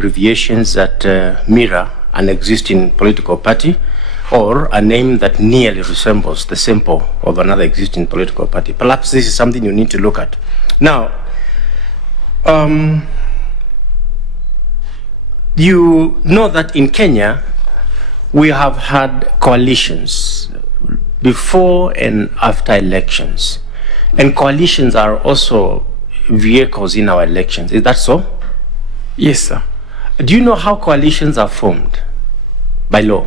abbreviations that mirror an existing political party or a name that nearly resembles the symbol of another existing political party. Perhaps this is something you need to look at. Now, you know that in Kenya, we have had coalitions before and after elections. And coalitions are also vehicles in our elections. Is that so? Yes, sir. Do you know how coalitions are formed by law?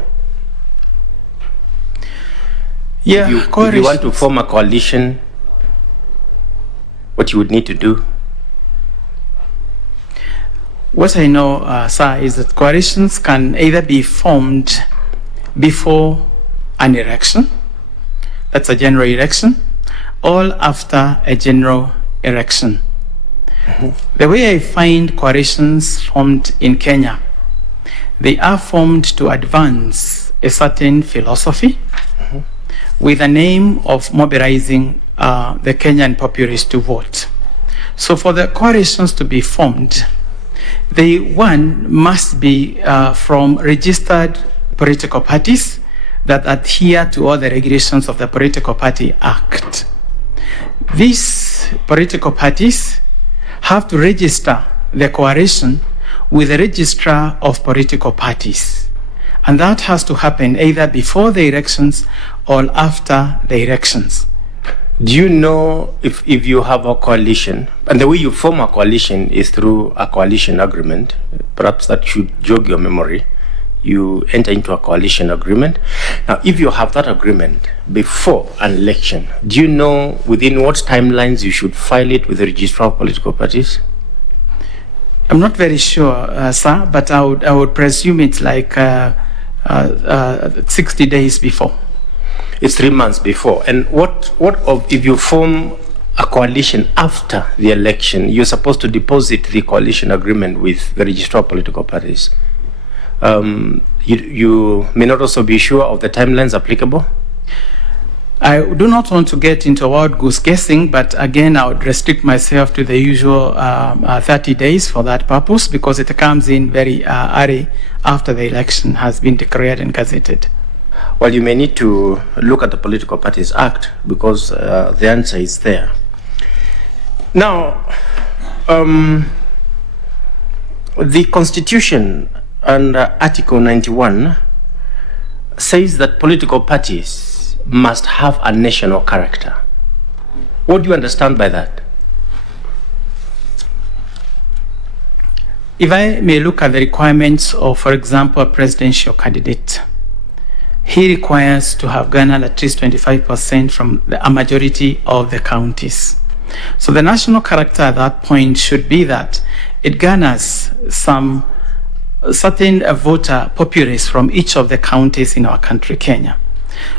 Yeah, if you want to form a coalition, what you would need to do? What I know, sir, is that coalitions can either be formed before an election, that's a general election, or after a general election. The way I find coalitions formed in Kenya, they are formed to advance a certain philosophy with the name of mobilizing the Kenyan populace to vote. So for the coalitions to be formed, they, one, must be from registered political parties that adhere to all the regulations of the Political Party Act. These political parties have to register the coalition with the registrar of political parties. And that has to happen either before the elections or after the elections. Do you know if you have a coalition, and the way you form a coalition is through a coalition agreement, perhaps that should jog your memory, you enter into a coalition agreement. Now, if you have that agreement before an election, do you know within what timelines you should file it with the registrar of political parties? I'm not very sure, sir, but I would presume it's like 60 days before. It's 3 months before. And what if you form a coalition after the election? You're supposed to deposit the coalition agreement with the registrar of political parties. You may not also be sure of the timelines applicable. I do not want to get into wild goose guessing, but again, I would restrict myself to the usual 30 days for that purpose, because it comes in very early after the election has been declared and gazetted. Well, you may need to look at the Political Parties Act, because the answer is there. Now, the Constitution under Article 91 says that political parties must have a national character. What do you understand by that? If I may look at the requirements of, for example, a presidential candidate, he requires to have garnered at least 25% from a majority of the counties. So the national character at that point should be that it garners some certain voter populace from each of the counties in our country, Kenya.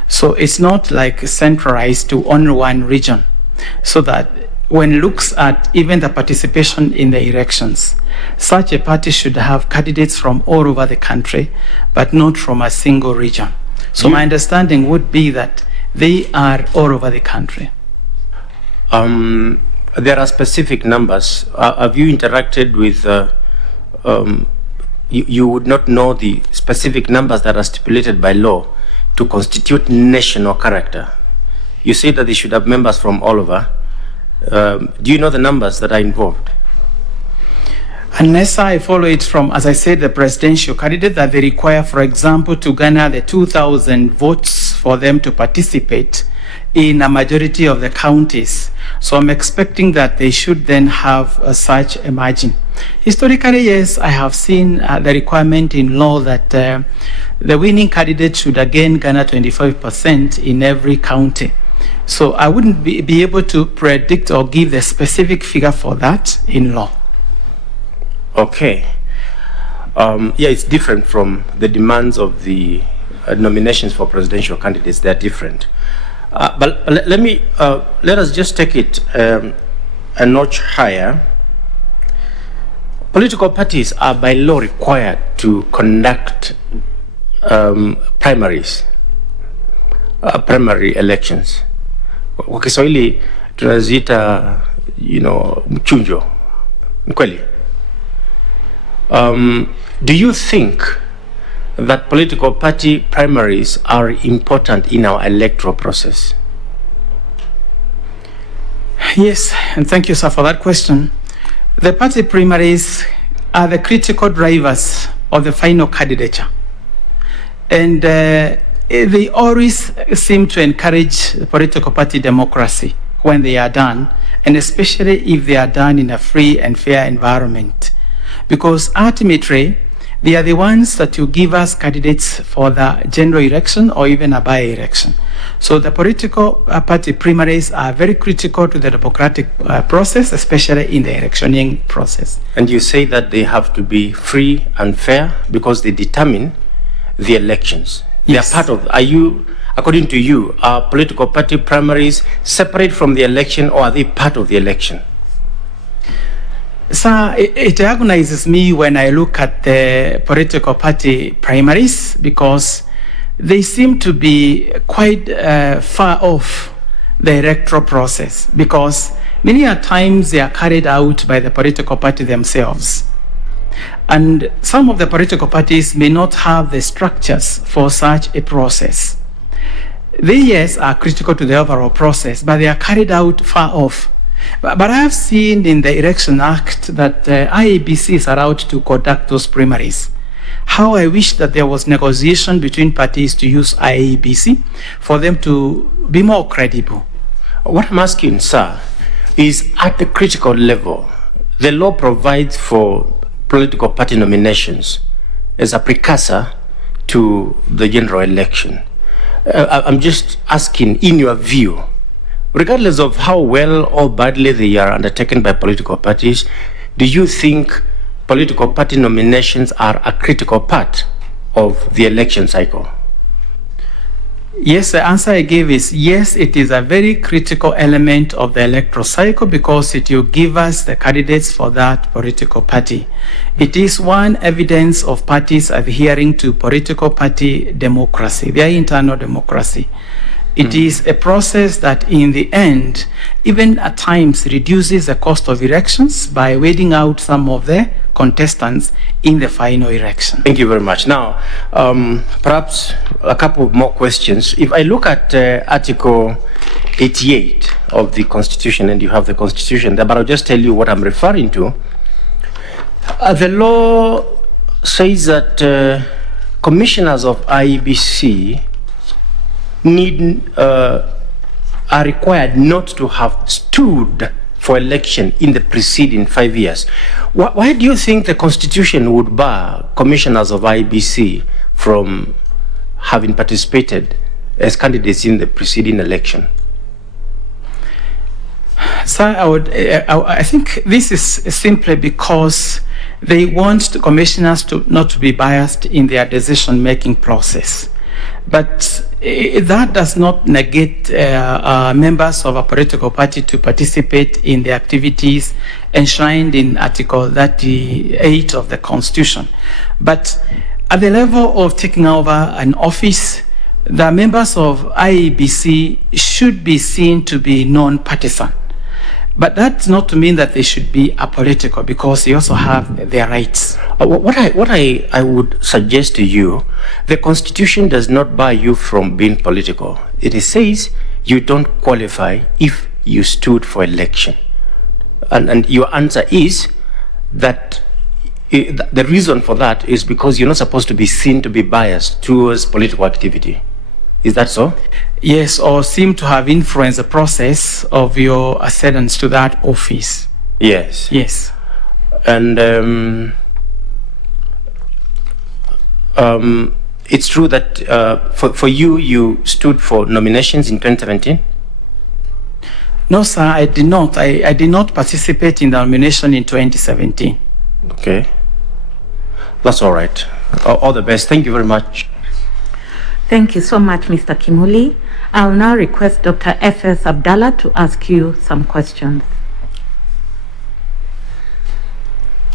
So it's not like centralized to only one region, so that when it looks at even the participation in the elections, such a party should have candidates from all over the country, but not from a single region. So my understanding would be that they are all over the country. There are specific numbers. Have you interacted with you would not know the specific numbers that are stipulated by law to constitute national character. You say that they should have members from all over. Do you know the numbers that are involved? Unless I follow it from, as I said, the presidential candidate, that they require, for example, to garner the 2,000 votes for them to participate in a majority of the counties. So I'm expecting that they should then have such a margin. Historically, yes, I have seen the requirement in law that the winning candidate should again garner 25% in every county. So I wouldn't be able to predict or give the specific figure for that in law. Okay. Yeah, it's different from the demands of the nominations for presidential candidates. They're different. But let us just take it a notch higher. Political parties are by law required to conduct primaries, primary elections. Kwa Kiswahili tunaziita, mchunjo. Kweli. Do you think that political party primaries are important in our electoral process? Yes, and thank you, sir, for that question. The party primaries are the critical drivers of the final candidature. And they always seem to encourage political party democracy when they are done, and especially if they are done in a free and fair environment. Because ultimately, they are the ones that will give us candidates for the general election or even a by-election. So the political party primaries are very critical to the democratic process, especially in the electioning process. And you say that they have to be free and fair because they determine the elections. Yes. They are part of, according to you, are political party primaries separate from the election, or are they part of the election? Sir, it agonizes me when I look at the political party primaries because they seem to be quite far off the electoral process, because many a times they are carried out by the political party themselves. And some of the political parties may not have the structures for such a process. They, yes, are critical to the overall process, but they are carried out far off. But I have seen in the Election Act that IEBC is allowed to conduct those primaries. How I wish that there was negotiation between parties to use IEBC for them to be more credible. What I'm asking, sir, is at the critical level, the law provides for political party nominations as a precursor to the general election. I'm just asking, in your view, regardless of how well or badly they are undertaken by political parties, do you think political party nominations are a critical part of the election cycle? Yes, the answer I gave is yes, it is a very critical element of the electoral cycle because it will give us the candidates for that political party. It is one evidence of parties adhering to political party democracy, their internal democracy. It is a process that in the end, even at times reduces the cost of elections by weeding out some of the contestants in the final election. Thank you very much. Now, perhaps a couple more questions. If I look at Article 88 of the Constitution, and you have the Constitution there, but I'll just tell you what I'm referring to. The law says that commissioners of IEBC are required not to have stood for election in the preceding 5 years. Why do you think the Constitution would bar commissioners of IEBC from having participated as candidates in the preceding election? Sir, I think this is simply because they want the commissioners not to be biased in their decision-making process. But that does not negate members of a political party to participate in the activities enshrined in Article 38 of the Constitution. But at the level of taking over an office, the members of IEBC should be seen to be non-partisan. But that's not to mean that they should be apolitical, because they also have their rights. What I would suggest to you, the Constitution does not bar you from being political. It says you don't qualify if you stood for election. And your answer is that the reason for that is because you're not supposed to be seen to be biased towards political activity. Is that so? Yes, or seem to have influenced the process of your ascendance to that office. Yes. Yes. And it's true that for you, you stood for nominations in 2017? No, sir, I did not. I did not participate in the nomination in 2017. Okay. That's all right. All the best. Thank you very much. Thank you so much, Mr. Kimuli. I'll now request Dr. F.S. Abdallah to ask you some questions.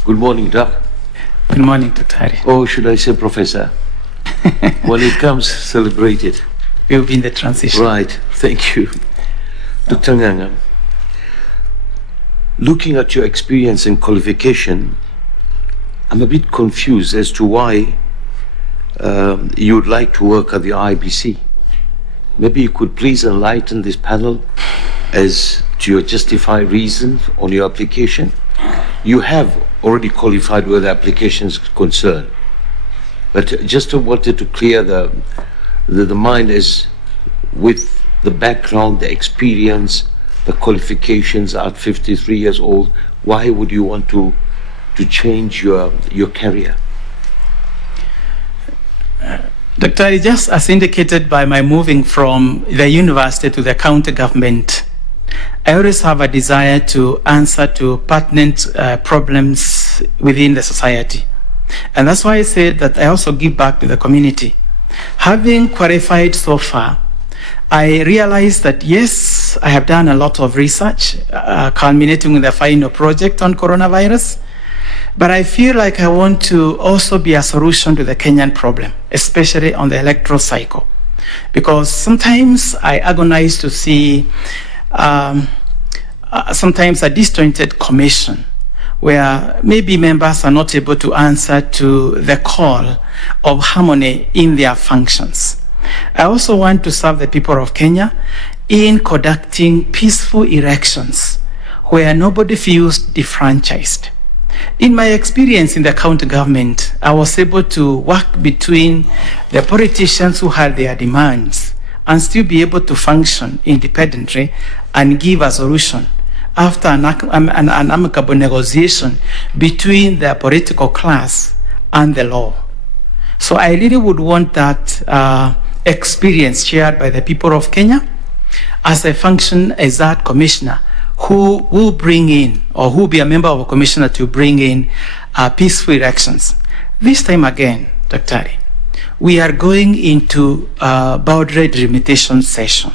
Good morning, Doc. Good morning, Dr. Hari. Or should I say Professor? When it comes, celebrate it. We'll be in the transition. Right, thank you. Dr. Nganga, looking at your experience and qualification, I'm a bit confused as to why you'd like to work at the IEBC. Maybe you could please enlighten this panel as to your justified reasons on your application. You have already qualified where the application is concerned, but just wanted to clear the mind as with the background, the experience, the qualifications at 53 years old. Why would you want to change your career? Dr. Just as indicated by my moving from the university to the county government, I always have a desire to answer to pertinent problems within the society. And that's why I said that I also give back to the community. Having qualified so far, I realized that yes, I have done a lot of research, culminating with the final project on coronavirus, but I feel like I want to also be a solution to the Kenyan problem, especially on the electoral cycle. Because sometimes I agonize to see sometimes a disjointed commission where maybe members are not able to answer to the call of harmony in their functions. I also want to serve the people of Kenya in conducting peaceful elections where nobody feels defranchised. In my experience in the county government, I was able to work between the politicians who had their demands and still be able to function independently and give a solution after an amicable negotiation between the political class and the law. So I really would want that experience shared by the people of Kenya as I function as that commissioner who will bring in, or who will be a member of a commissioner to bring in peaceful elections. This time again, Dr. we are going into a boundary delimitation session.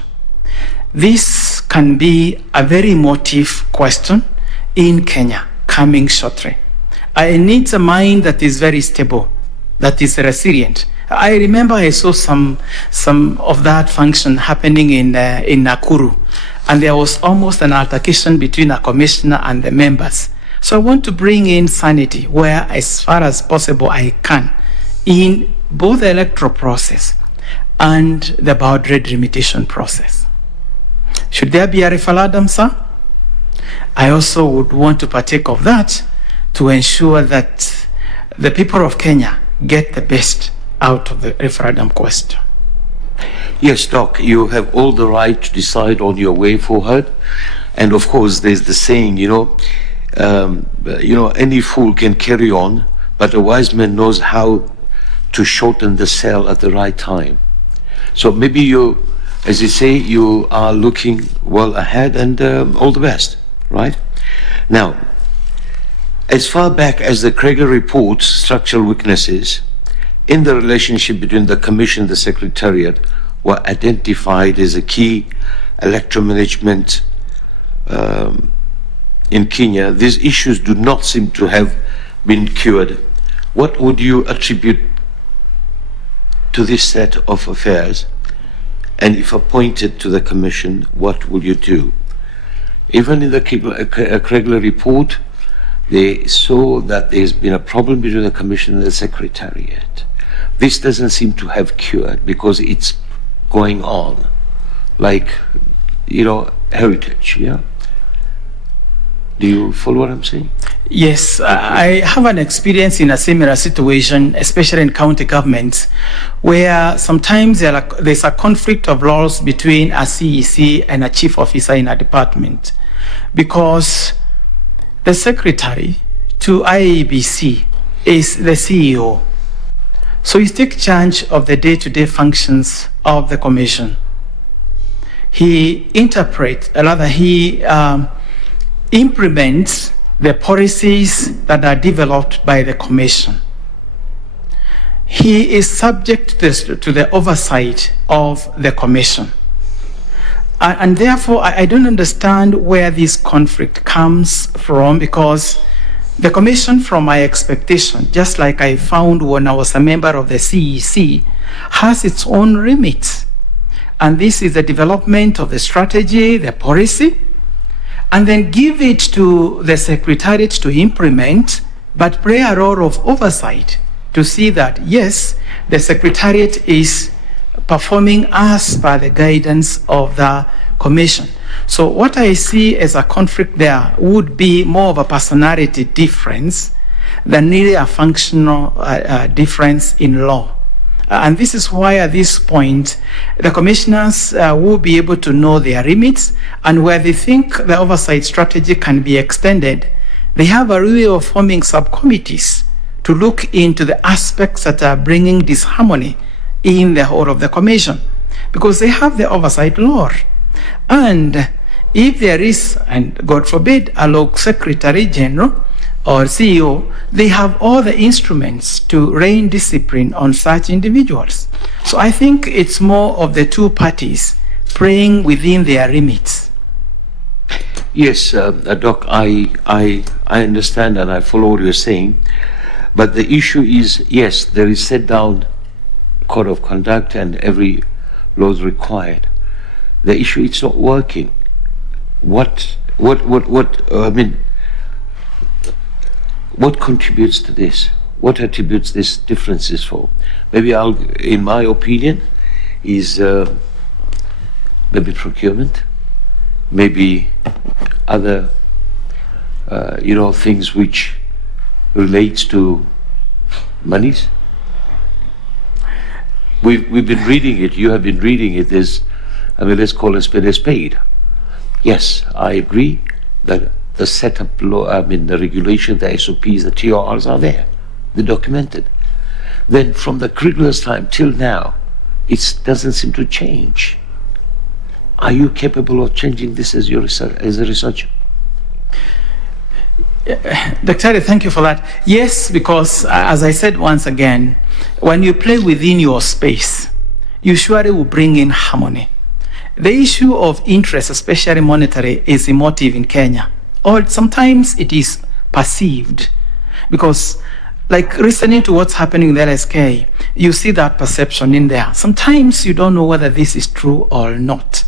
This can be a very emotive question in Kenya coming shortly. I need a mind that is very stable, that is resilient. I remember I saw some of that function happening in Nakuru, and there was almost an altercation between a commissioner and the members. So I want to bring in sanity where, as far as possible, I can in both the electoral process and the boundary delimitation process. Should there be a referendum, sir? I also would want to partake of that to ensure that the people of Kenya get the best out of the referendum question. Yes, Doc, you have all the right to decide on your way forward. And of course, there's the saying, any fool can carry on, but a wise man knows how to shorten the sail at the right time. So maybe you, as you say, you are looking well ahead, and all the best, right? Now, as far back as the Krieger reports structural weaknesses in the relationship between the Commission and the Secretariat were identified as a key electoral management in Kenya, these issues do not seem to have been cured. What would you attribute to this set of affairs? And if appointed to the Commission, what will you do? Even in the Kriegler report, they saw that there's been a problem between the Commission and the Secretariat. This doesn't seem to have cured because it's going on, like, heritage, yeah? Do you follow what I'm saying? Yes, I have an experience in a similar situation, especially in county governments, where sometimes there's a conflict of laws between a CEC and a chief officer in a department, because the secretary to IEBC is the CEO. So he takes charge of the day-to-day functions of the commission. He implements the policies that are developed by the commission. He is subject to the oversight of the commission. And therefore, I don't understand where this conflict comes from, because the commission, from my expectation, just like I found when I was a member of the CEC, has its own remit. And this is the development of the strategy, the policy, and then give it to the Secretariat to implement but play a role of oversight to see that, yes, the Secretariat is performing as per the guidance of the Commission. So what I see as a conflict there would be more of a personality difference than really a functional difference in law. And this is why at this point, the commissioners will be able to know their limits, and where they think the oversight strategy can be extended, they have a way of forming subcommittees to look into the aspects that are bringing disharmony in the whole of the commission, because they have the oversight law. And if there is, and God forbid, a law secretary general or CEO, they have all the instruments to rein discipline on such individuals. So I think it's more of the two parties playing within their limits. Yes, Doc, I understand and I follow what you're saying. But the issue is, yes, there is set down code of conduct and every law is required. The issue, it's not working. What contributes to this? What attributes these differences for? Maybe in my opinion, is maybe procurement, maybe other, things which relates to monies. We've been reading it. You have been reading it. Let's call a spade a spade. Yes, I agree that the setup law, the regulation, the SOPs, the TRRs are there. They're documented. Then from the Kriegler's time till now, it doesn't seem to change. Are you capable of changing this as a researcher? Dr. Thank you for that. Yes, because as I said once again, when you play within your space, you surely will bring in harmony. The issue of interest, especially monetary, is emotive in Kenya. Or sometimes it is perceived. Because like listening to what's happening in the LSK, you see that perception in there. Sometimes you don't know whether this is true or not.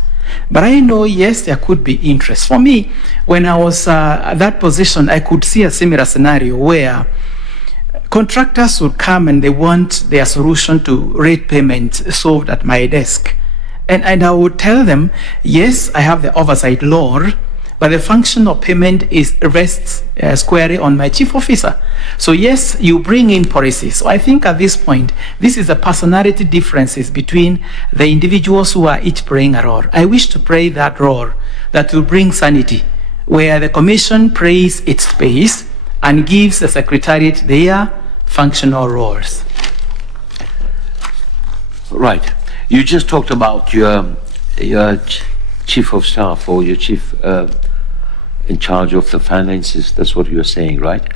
But I know, yes, there could be interest. For me, when I was at that position, I could see a similar scenario where contractors would come and they want their solution to rate payment solved at my desk. And I would tell them, yes, I have the oversight law, but the function of payment rests squarely on my chief officer. So yes, you bring in policies. So I think at this point, this is the personality differences between the individuals who are each playing a role. I wish to play that role that will bring sanity, where the commission plays its space and gives the secretariat their functional roles. Right. You just talked about your chief of staff or your chief in charge of the finances. That's what you were saying, right?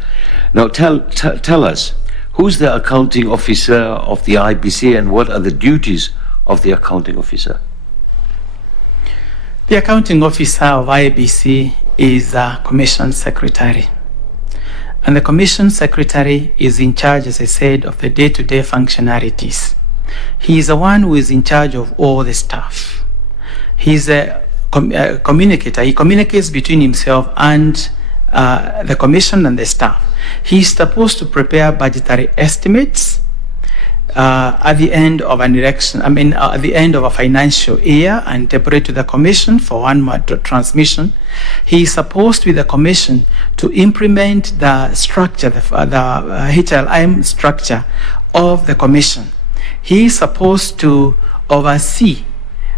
Now tell us, who's the accounting officer of the IEBC and what are the duties of the accounting officer? The accounting officer of IEBC is the commission secretary. And the commission secretary is in charge, as I said, of the day-to-day functionalities. He is the one who is in charge of all the staff. He's a communicator. He communicates between himself and the commission and the staff. He's supposed to prepare budgetary estimates at the end of an election, at the end of a financial year, and deliberate to the commission for 1 month transmission. He is supposed with the commission to implement the structure, the HLM structure of the commission. He is supposed to oversee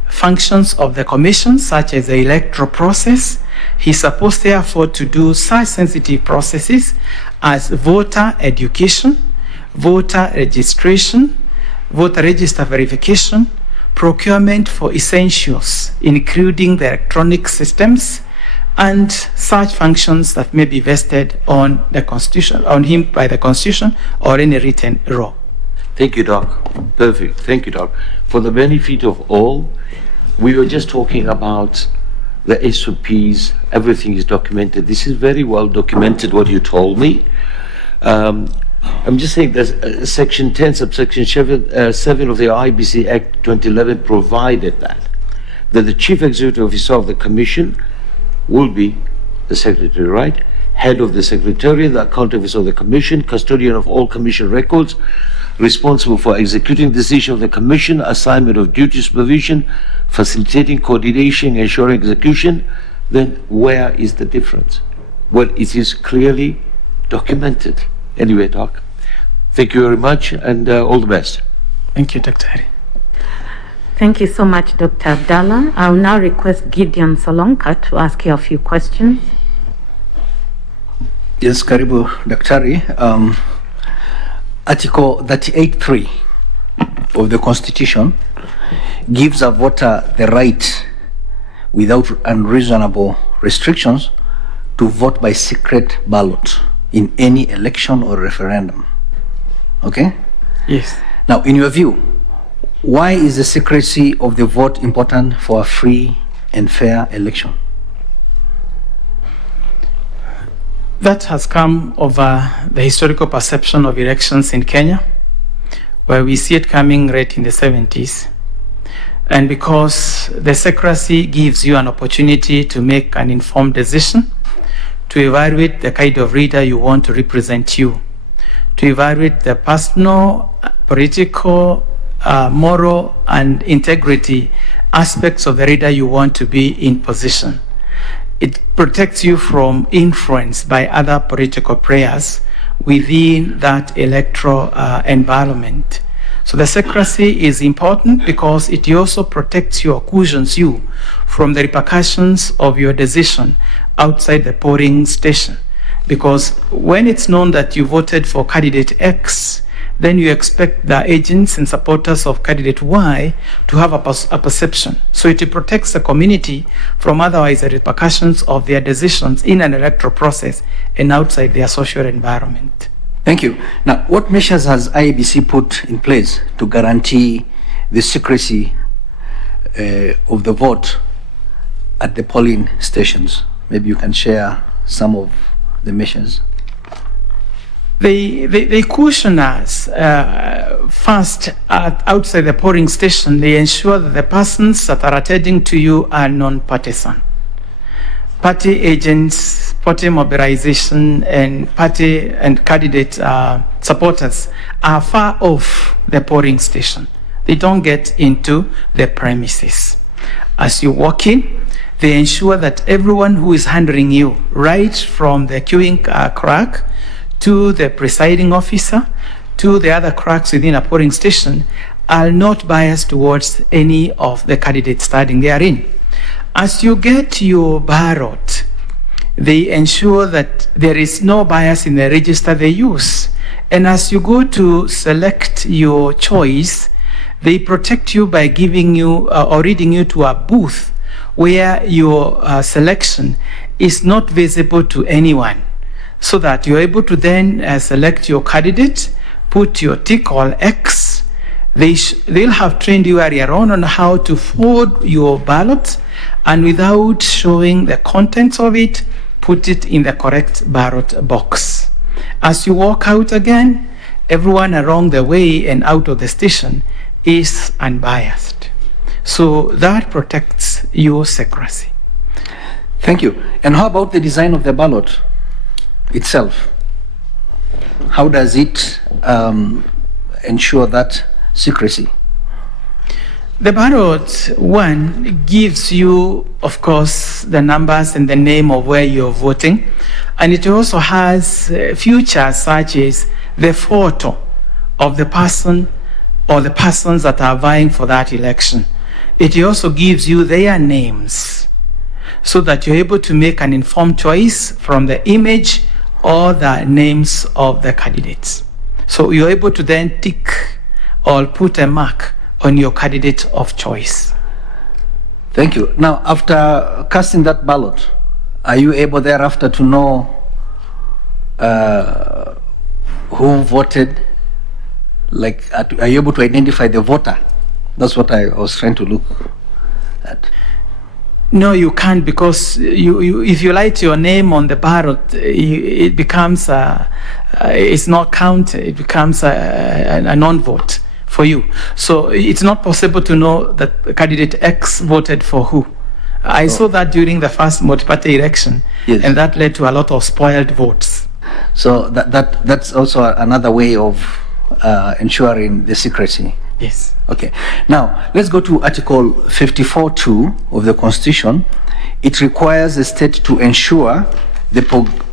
functions of the commission, such as the electoral process. He's supposed, therefore, to do such sensitive processes as voter education, voter registration, voter register verification, procurement for essentials, including the electronic systems, and such functions that may be vested on the Constitution, on him by the Constitution or any written law. Thank you, Doc. Perfect. Thank you, Doc. For the benefit of all, we were just talking about the SOPs. Everything is documented. This is very well documented, what you told me. I'm just saying that Section 10, subsection 7 of the IEBC Act 2011 provided that the Chief Executive Officer of the Commission will be the Secretary, right? head of the Secretariat, the account officer of the Commission, custodian of all Commission records, responsible for executing decisions of the Commission, assignment of duty supervision, facilitating coordination, ensuring execution, then where is the difference? Well, it is clearly documented. Anyway, Doc, thank you very much and all the best. Thank you, Dr. Hari. Thank you so much, Dr. Abdallah. I'll now request Gideon Solonka to ask you a few questions. Yes, Karibu, Daktari. Article 38.3 of the Constitution gives a voter the right, without unreasonable restrictions, to vote by secret ballot in any election or referendum. Okay? Yes. Now, in your view, why is the secrecy of the vote important for a free and fair election? That has come over the historical perception of elections in Kenya, where we see it coming right in the 70s. And because the secrecy gives you an opportunity to make an informed decision, to evaluate the kind of leader you want to represent you, to evaluate the personal, political, moral, and integrity aspects of the leader you want to be in position. It protects you from influence by other political players within that electoral environment. So the secrecy is important because it also protects you or cushions you from the repercussions of your decision outside the polling station. Because when it's known that you voted for candidate X, then you expect the agents and supporters of candidate Y to have a perception. So it protects the community from otherwise the repercussions of their decisions in an electoral process and outside their social environment. Thank you. Now, what measures has IEBC put in place to guarantee the secrecy of the vote at the polling stations? Maybe you can share some of the measures. They caution us first outside the polling station. They ensure that the persons that are attending to you are non-partisan. Party agents, party mobilization, and party and candidate supporters are far off the polling station. They don't get into the premises. As you walk in, they ensure that everyone who is handling you, right from the queuing clerk to the presiding officer to the other clerks within a polling station, are not biased towards any of the candidates standing therein. As you get your ballot, they ensure that there is no bias in the register they use. And as you go to select your choice, they protect you by giving you or reading you to a booth where your selection is not visible to anyone, so that you're able to then select your candidate, put your tick or X. They'll have trained you earlier on how to forward your ballot, and without showing the contents of it, put it in the correct ballot box. As you walk out again, everyone along the way and out of the station is unbiased. So that protects your secrecy. Thank you. And how about the design of the ballot itself? How does it ensure that secrecy? The ballot, one, gives you, of course, the numbers and the name of where you're voting. And it also has features such as the photo of the person or the persons that are vying for that election. It also gives you their names so that you're able to make an informed choice from the image or the names of the candidates. So you're able to then tick or put a mark on your candidate of choice. Thank you. Now, after casting that ballot, are you able thereafter to know who voted? Like, are you able to identify the voter? That's what I was trying to look at. No, you can't, because if you write your name on the ballot, it becomes it's not counted. It becomes a non-vote for you. So it's not possible to know that candidate X voted for who. I saw that during the first multi-party election, Yes. and that led to a lot of spoiled votes. So that's also another way of ensuring the secrecy. Yes. Okay. Now, let's go to Article 54(2) of the Constitution. It requires the state to ensure the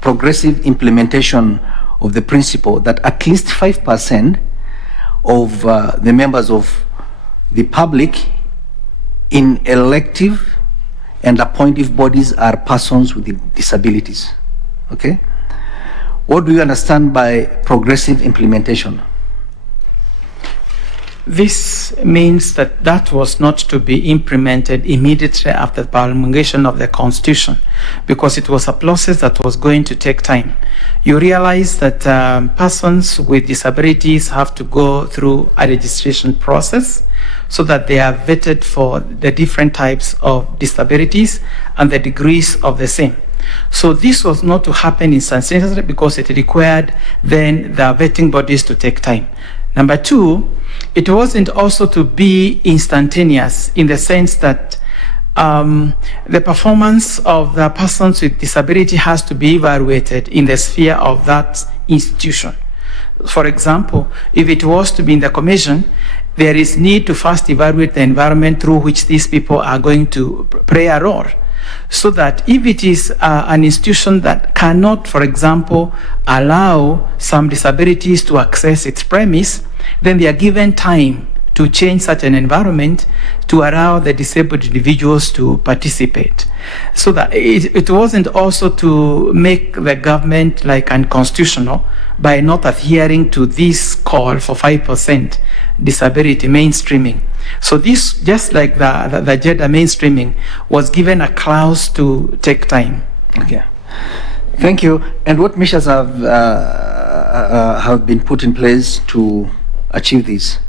progressive implementation of the principle that at least 5% of the members of the public in elective and appointive bodies are persons with disabilities. Okay? What do you understand by progressive implementation? This means that that was not to be implemented immediately after the promulgation of the Constitution, because it was a process that was going to take time. You realize that persons with disabilities have to go through a registration process so that they are vetted for the different types of disabilities and the degrees of the same. So this was not to happen instantaneously because it required then the vetting bodies to take time. Number two, it wasn't also to be instantaneous in the sense that the performance of the persons with disability has to be evaluated in the sphere of that institution. For example, if it was to be in the commission, there is need to first evaluate the environment through which these people are going to play a role. So that if it is an institution that cannot, for example, allow some disabilities to access its premise, then they are given time to change such an environment to allow the disabled individuals to participate. So that it wasn't also to make the government like unconstitutional by not adhering to this call for 5% disability mainstreaming. So this, just like the gender mainstreaming, was given a clause to take time. Okay. Thank you. And what measures have been put in place to achieve this?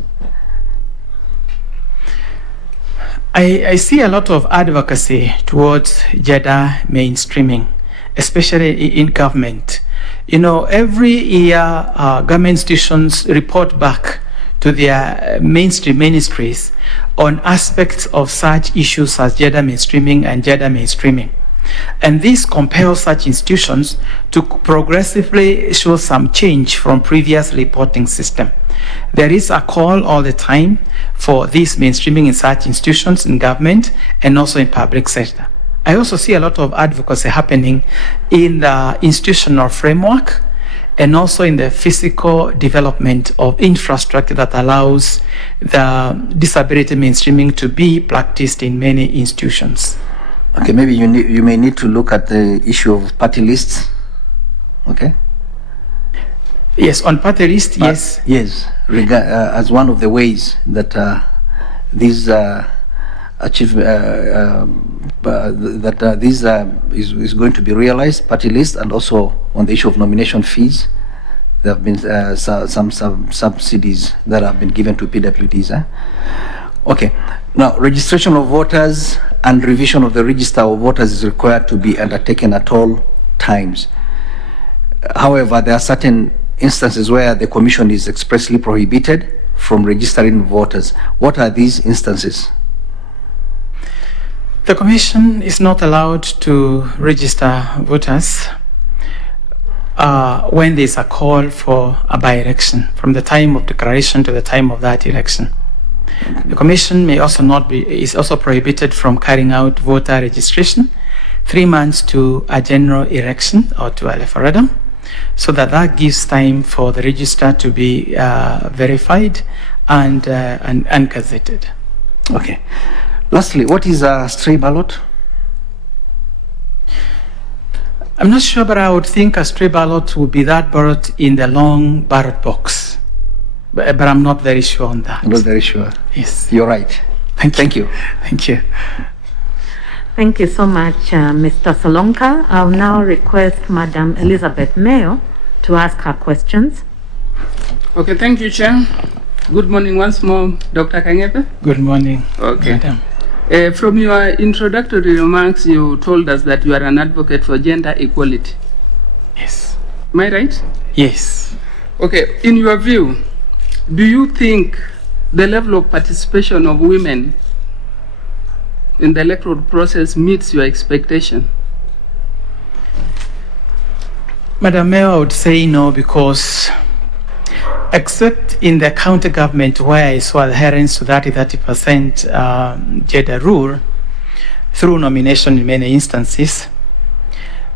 I see a lot of advocacy towards gender mainstreaming, especially in government. You know, every year government institutions report back to their mainstream ministries on aspects of such issues as gender mainstreaming and gender mainstreaming. And this compels such institutions to progressively show some change from previous reporting system. There is a call all the time for this mainstreaming in such institutions in government and also in public sector. I also see a lot of advocacy happening in the institutional framework and also in the physical development of infrastructure that allows the disability mainstreaming to be practiced in many institutions. Okay, maybe you may need to look at the issue of party lists. Okay. Yes, on party list, yes. Yes, as one of the ways that this is going to be realized, party list, and also on the issue of nomination fees. There have been some subsidies that have been given to PWDs. Okay. Now, registration of voters and revision of the register of voters is required to be undertaken at all times. However, there are certain instances where the Commission is expressly prohibited from registering voters. What are these instances? The Commission is not allowed to register voters when there is a call for a by-election, from the time of declaration to the time of that election. The Commission may also is also prohibited from carrying out voter registration 3 months to a general election or to a referendum, so that gives time for the register to be verified and gazetted. Okay. Lastly, what is a stray ballot? I'm not sure, but I would think a stray ballot would be that ballot in the long ballot box. But I'm not very sure on that. I'm not very sure. Yes. You're right. Thank you. Thank you. Thank you so much, Mr. Solonka. I'll now request Madam Elizabeth Mayo to ask her questions. Okay, thank you, Chair. Good morning once more, Dr. Kangepe. Good morning. Okay. Madam. From your introductory remarks, you told us that you are an advocate for gender equality. Yes. Am I right? Yes. Okay, in your view, do you think the level of participation of women in the electoral process meets your expectation? Madam Mayor, I would say no, because except in the county government where I saw adherence to 30% gender rule through nomination in many instances,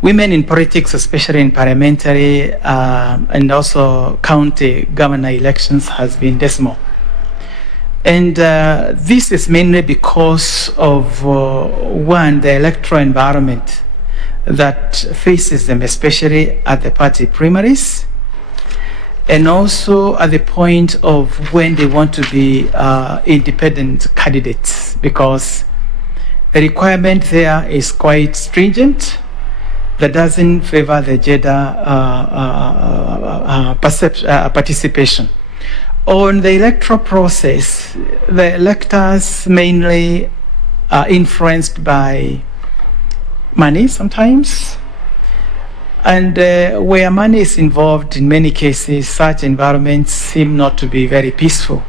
women in politics, especially in parliamentary and also county governor elections, has been dismal. And this is mainly because of, one, the electoral environment that faces them, especially at the party primaries, and also at the point of when they want to be independent candidates, because the requirement there is quite stringent, that doesn't favor the gender participation. On the electoral process, the electors mainly are influenced by money sometimes, and where money is involved, in many cases, such environments seem not to be very peaceful.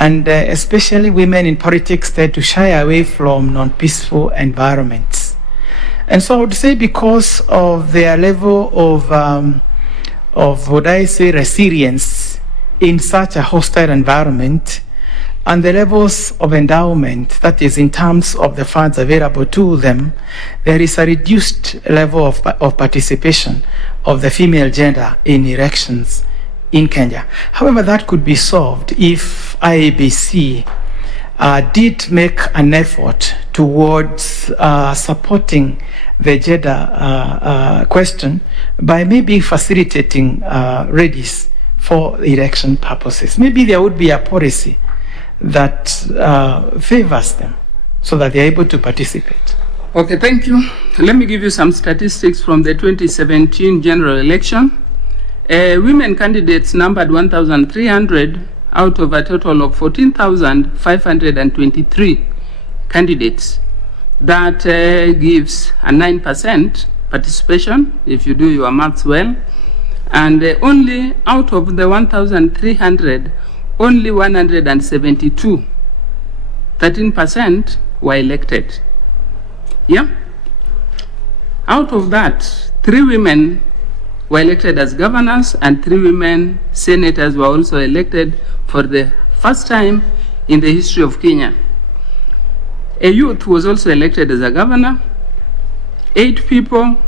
And especially women in politics tend to shy away from non-peaceful environments. And so I would say because of their level of would I say, resilience in such a hostile environment, and the levels of endowment, that is in terms of the funds available to them, there is a reduced level of participation of the female gender in elections in Kenya. However, that could be solved if IEBC did make an effort towards supporting the gender question by maybe facilitating rallies for election purposes. Maybe there would be a policy that favors them so that they're able to participate. Okay, thank you. Let me give you some statistics from the 2017 general election. Women candidates numbered 1,300 out of a total of 14,523 candidates. That gives a 9% participation, if you do your maths well. And only out of the 1,300, only 172, 13% were elected. Yeah? Out of that, 3 women were elected as governors and 3 women senators were also elected for the first time in the history of Kenya. A youth was also elected as a governor. 8 people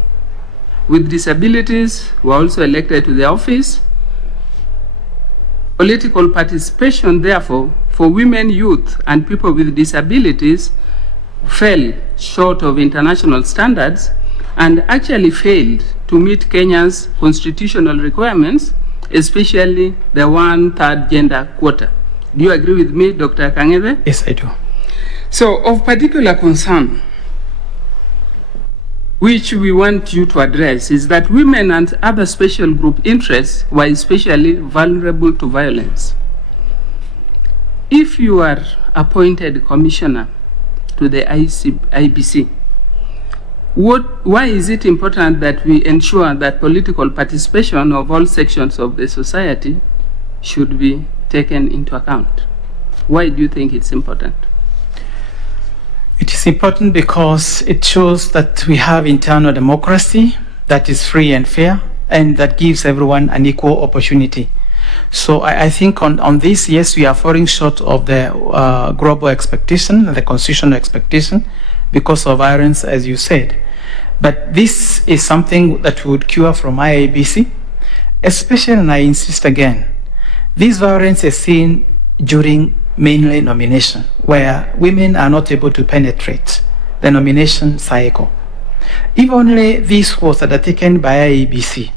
with disabilities were also elected to the office. Political participation, therefore, for women, youth, and people with disabilities fell short of international standards and actually failed to meet Kenya's constitutional requirements, especially the 1/3 gender quota. Do you agree with me, Dr. Kang'ethe? Yes, I do. So, of particular concern, which we want you to address, is that women and other special group interests were especially vulnerable to violence. If you are appointed commissioner to the IEBC, why is it important that we ensure that political participation of all sections of the society should be taken into account? Why do you think it's important? It is important because it shows that we have internal democracy that is free and fair and that gives everyone an equal opportunity. So I think on this, yes, we are falling short of the global expectation, the constitutional expectation, because of violence, as you said. But this is something that would cure from IABC, especially, and I insist again, this violence is seen during mainly nomination, where women are not able to penetrate the nomination cycle. If only this was undertaken by IEBC,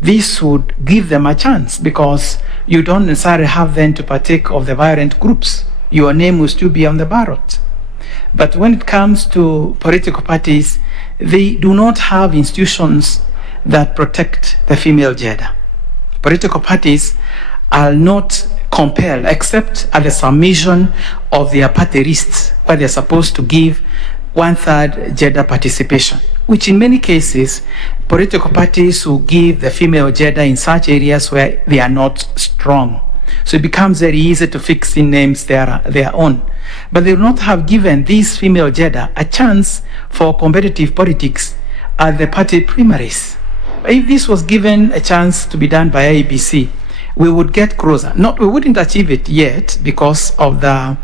this would give them a chance, because you don't necessarily have them to partake of the violent groups. Your name will still be on the ballot. But when it comes to political parties, they do not have institutions that protect the female gender. Political parties are not compelled, except at the submission of their party lists, where they're supposed to give 1/3 gender participation, which in many cases, political parties will give the female gender in such areas where they are not strong. So it becomes very easy to fix in names their own. But they would not have given these female gender a chance for competitive politics at the party primaries. If this was given a chance to be done by IEBC, we would get closer. We wouldn't achieve it yet because of the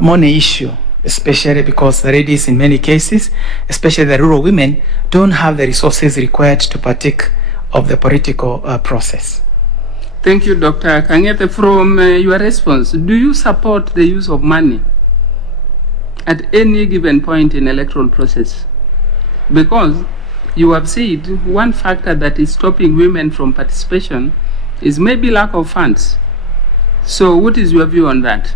money issue, especially because the ladies in many cases, especially the rural women, don't have the resources required to partake of the political process. Thank you, Dr. Kangete. From your response, do you support the use of money at any given point in electoral process? Because you have said one factor that is stopping women from participation is maybe lack of funds. So what is your view on that?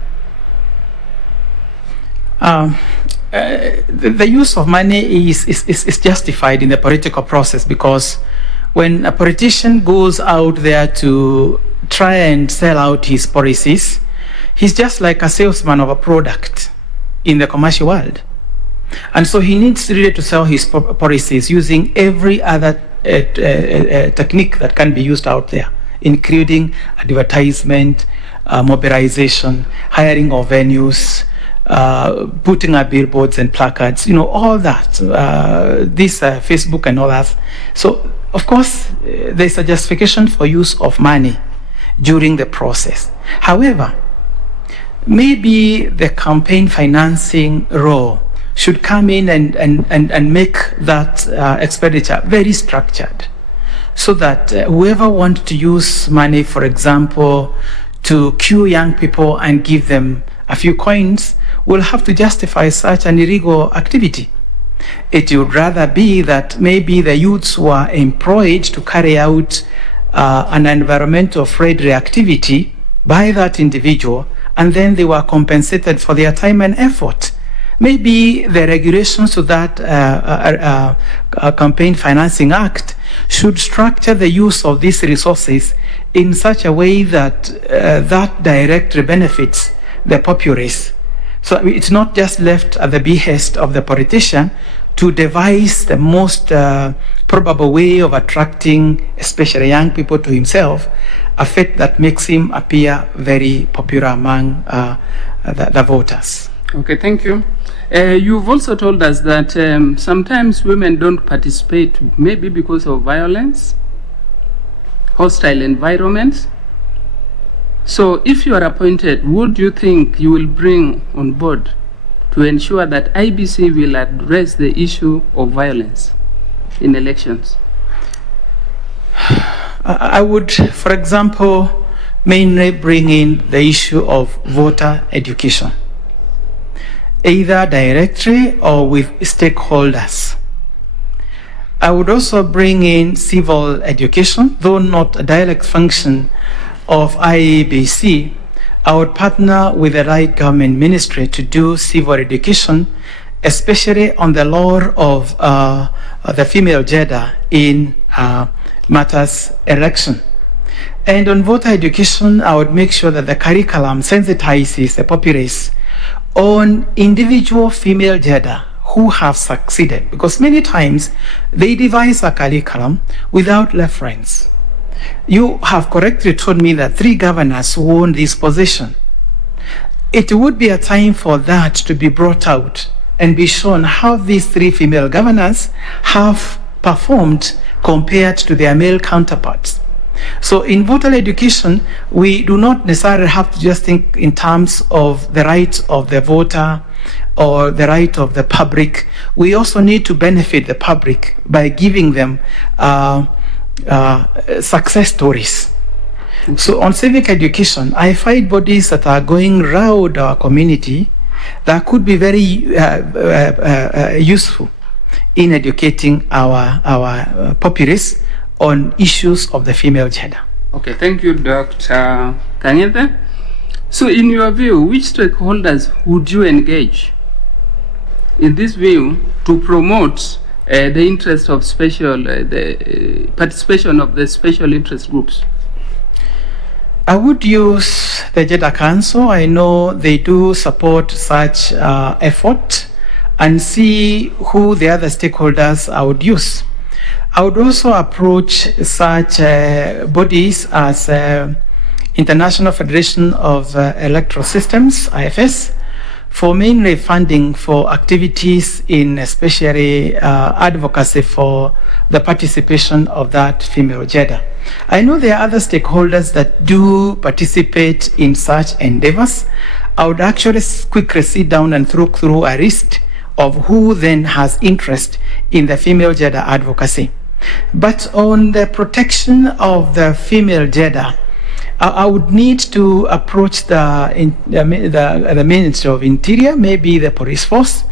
The use of money is justified in the political process, because when a politician goes out there to try and sell out his policies, he's just like a salesman of a product in the commercial world. And so he needs really to sell his policies using every other technique that can be used out there, including advertisement, mobilization, hiring of venues, putting up billboards and placards, all that, this Facebook and all that. So, of course, there's a justification for use of money during the process. However, maybe the campaign financing role should come in and make that expenditure very structured, so that whoever wants to use money, for example, to cue young people and give them a few coins, will have to justify such an illegal activity. It would rather be that maybe the youths were employed to carry out an environmental friendly activity by that individual, and then they were compensated for their time and effort. Maybe the regulations to that Campaign Financing Act should structure the use of these resources in such a way that that directly benefits the populace. So it's not just left at the behest of the politician to devise the most probable way of attracting especially young people to himself, a fact that makes him appear very popular among the voters. Okay, thank you. You've also told us that sometimes women don't participate, maybe because of violence, hostile environments. So if you are appointed, what do you think you will bring on board to ensure that IEBC will address the issue of violence in elections? I would, for example, mainly bring in the issue of voter education, either directly or with stakeholders. I would also bring in civil education, though not a direct function of IEBC. I would partner with the right government ministry to do civil education, especially on the law of the female gender in matters election. And on voter education, I would make sure that the curriculum sensitizes the populace on individual female gender who have succeeded, because many times they devise a curriculum without reference. You have correctly told me that 3 governors won this position. It would be a time for that to be brought out and be shown how these 3 female governors have performed compared to their male counterparts. So in voter education, we do not necessarily have to just think in terms of the rights of the voter or the right of the public. We also need to benefit the public by giving them success stories. So on civic education, I find bodies that are going around our community that could be very useful in educating our populace on issues of the female gender. Okay, thank you, Dr. Kangete. So in your view, which stakeholders would you engage in this view to promote the interest of the participation of the special interest groups? I would use the Gender Council. I know they do support such effort, and see who the other stakeholders I would use. I would also approach such bodies as International Federation of Electoral Systems, IFS, for mainly funding for activities in especially advocacy for the participation of that female gender. I know there are other stakeholders that do participate in such endeavors. I would actually quickly sit down and look through a list of who then has interest in the female gender advocacy. But on the protection of the female gender, I would need to approach the Ministry of Interior, maybe the police force,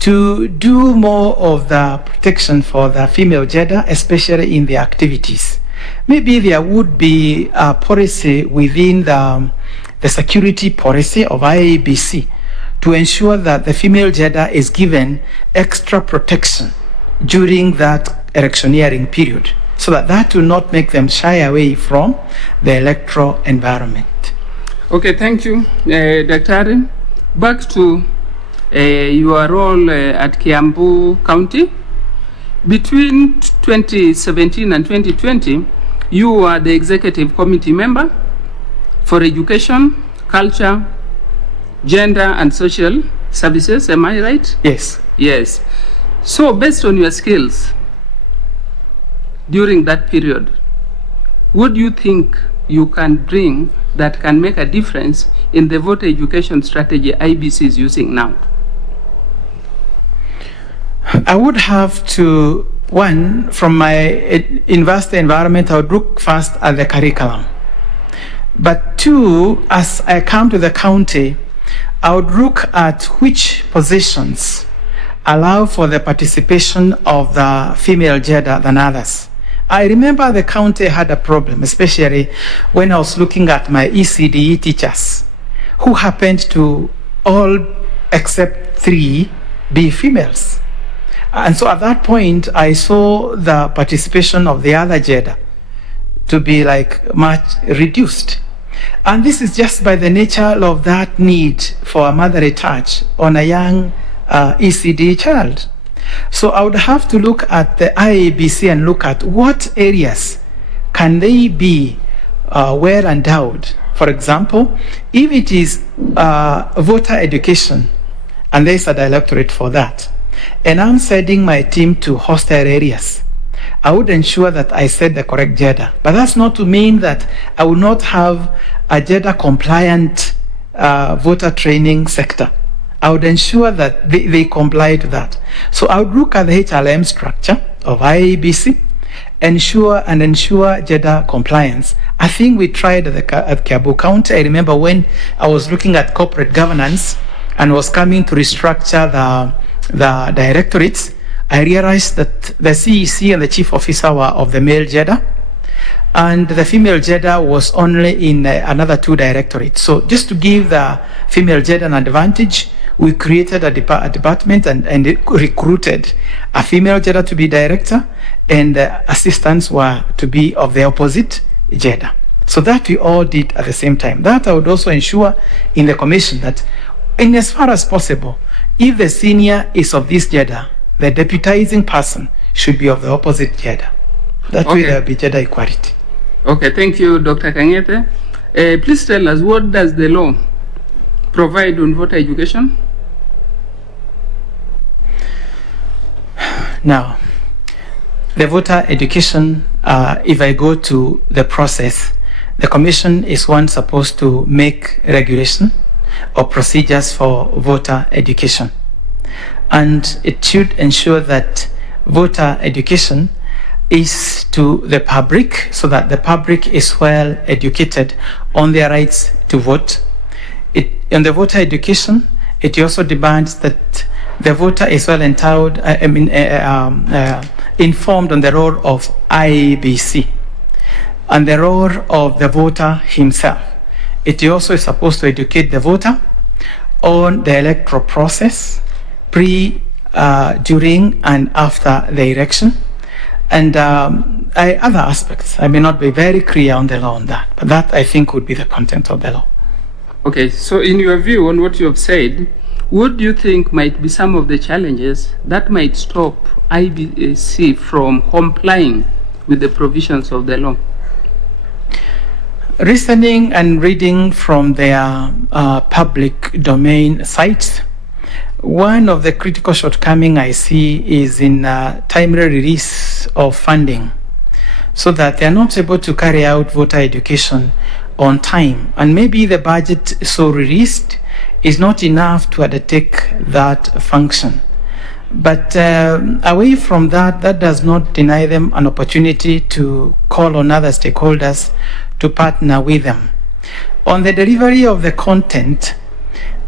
to do more of the protection for the female gender, especially in the activities. Maybe there would be a policy within the security policy of IEBC to ensure that the female gender is given extra protection during that electioneering period, so that will not make them shy away from the electoral environment. Okay, thank you, Dr. Back to your role at Kiambu County. Between 2017 and 2020, you were the executive committee member for education, culture, gender and social services, am I right? Yes. Yes. So based on your skills during that period, what do you think you can bring that can make a difference in the voter education strategy IEBC is using now? I would have to, one, from my university environment, I would look first at the curriculum. But two, as I come to the county, I would look at which positions allow for the participation of the female gender than others. I remember the county had a problem, especially when I was looking at my ECDE teachers, who happened to all except 3 be females. And so at that point, I saw the participation of the other gender to be like much reduced. And this is just by the nature of that need for a motherly touch on a young ECD child. So I would have to look at the IEBC and look at what areas can they be well endowed. For example, if it is voter education, and there's a directorate for that, and I'm sending my team to hostile areas, I would ensure that I set the correct gender. But that's not to mean that I will not have a gender compliant voter training sector. I would ensure that they comply to that. So I would look at the HLM structure of IEBC, ensure gender compliance. I think we tried at Kiambu County. I remember when I was looking at corporate governance and was coming to restructure the directorates, I realized that the CEC and the chief officer were of the male gender, and the female gender was only in another 2 directorates. So just to give the female gender an advantage, we created a department and recruited a female gender to be director, and the assistants were to be of the opposite gender. So that we all did at the same time. That I would also ensure in the commission that, in as far as possible, if the senior is of this gender, the deputizing person should be of the opposite gender. That way there will be gender equality. Okay, thank you, Dr. Kangete. Please tell us, what does the law provide on voter education? Now, the voter education, if I go to the process, the commission is one supposed to make regulation or procedures for voter education. And it should ensure that voter education is to the public, so that the public is well educated on their rights to vote. In the voter education, it also demands that the voter is well endowed, informed on the role of IEBC and the role of the voter himself. It also is supposed to educate the voter on the electoral process, pre, during, and after the election, and other aspects. I may not be very clear on the law on that, but that I think would be the content of the law. Okay, so in your view on what you have said, what do you think might be some of the challenges that might stop IEBC from complying with the provisions of the law? listening and reading from their public domain sites, one of the critical shortcomings I see is in timely release of funding, so that they are not able to carry out voter education on time. And maybe the budget so released is not enough to undertake that function. But away from that, that does not deny them an opportunity to call on other stakeholders to partner with them. On the delivery of the content,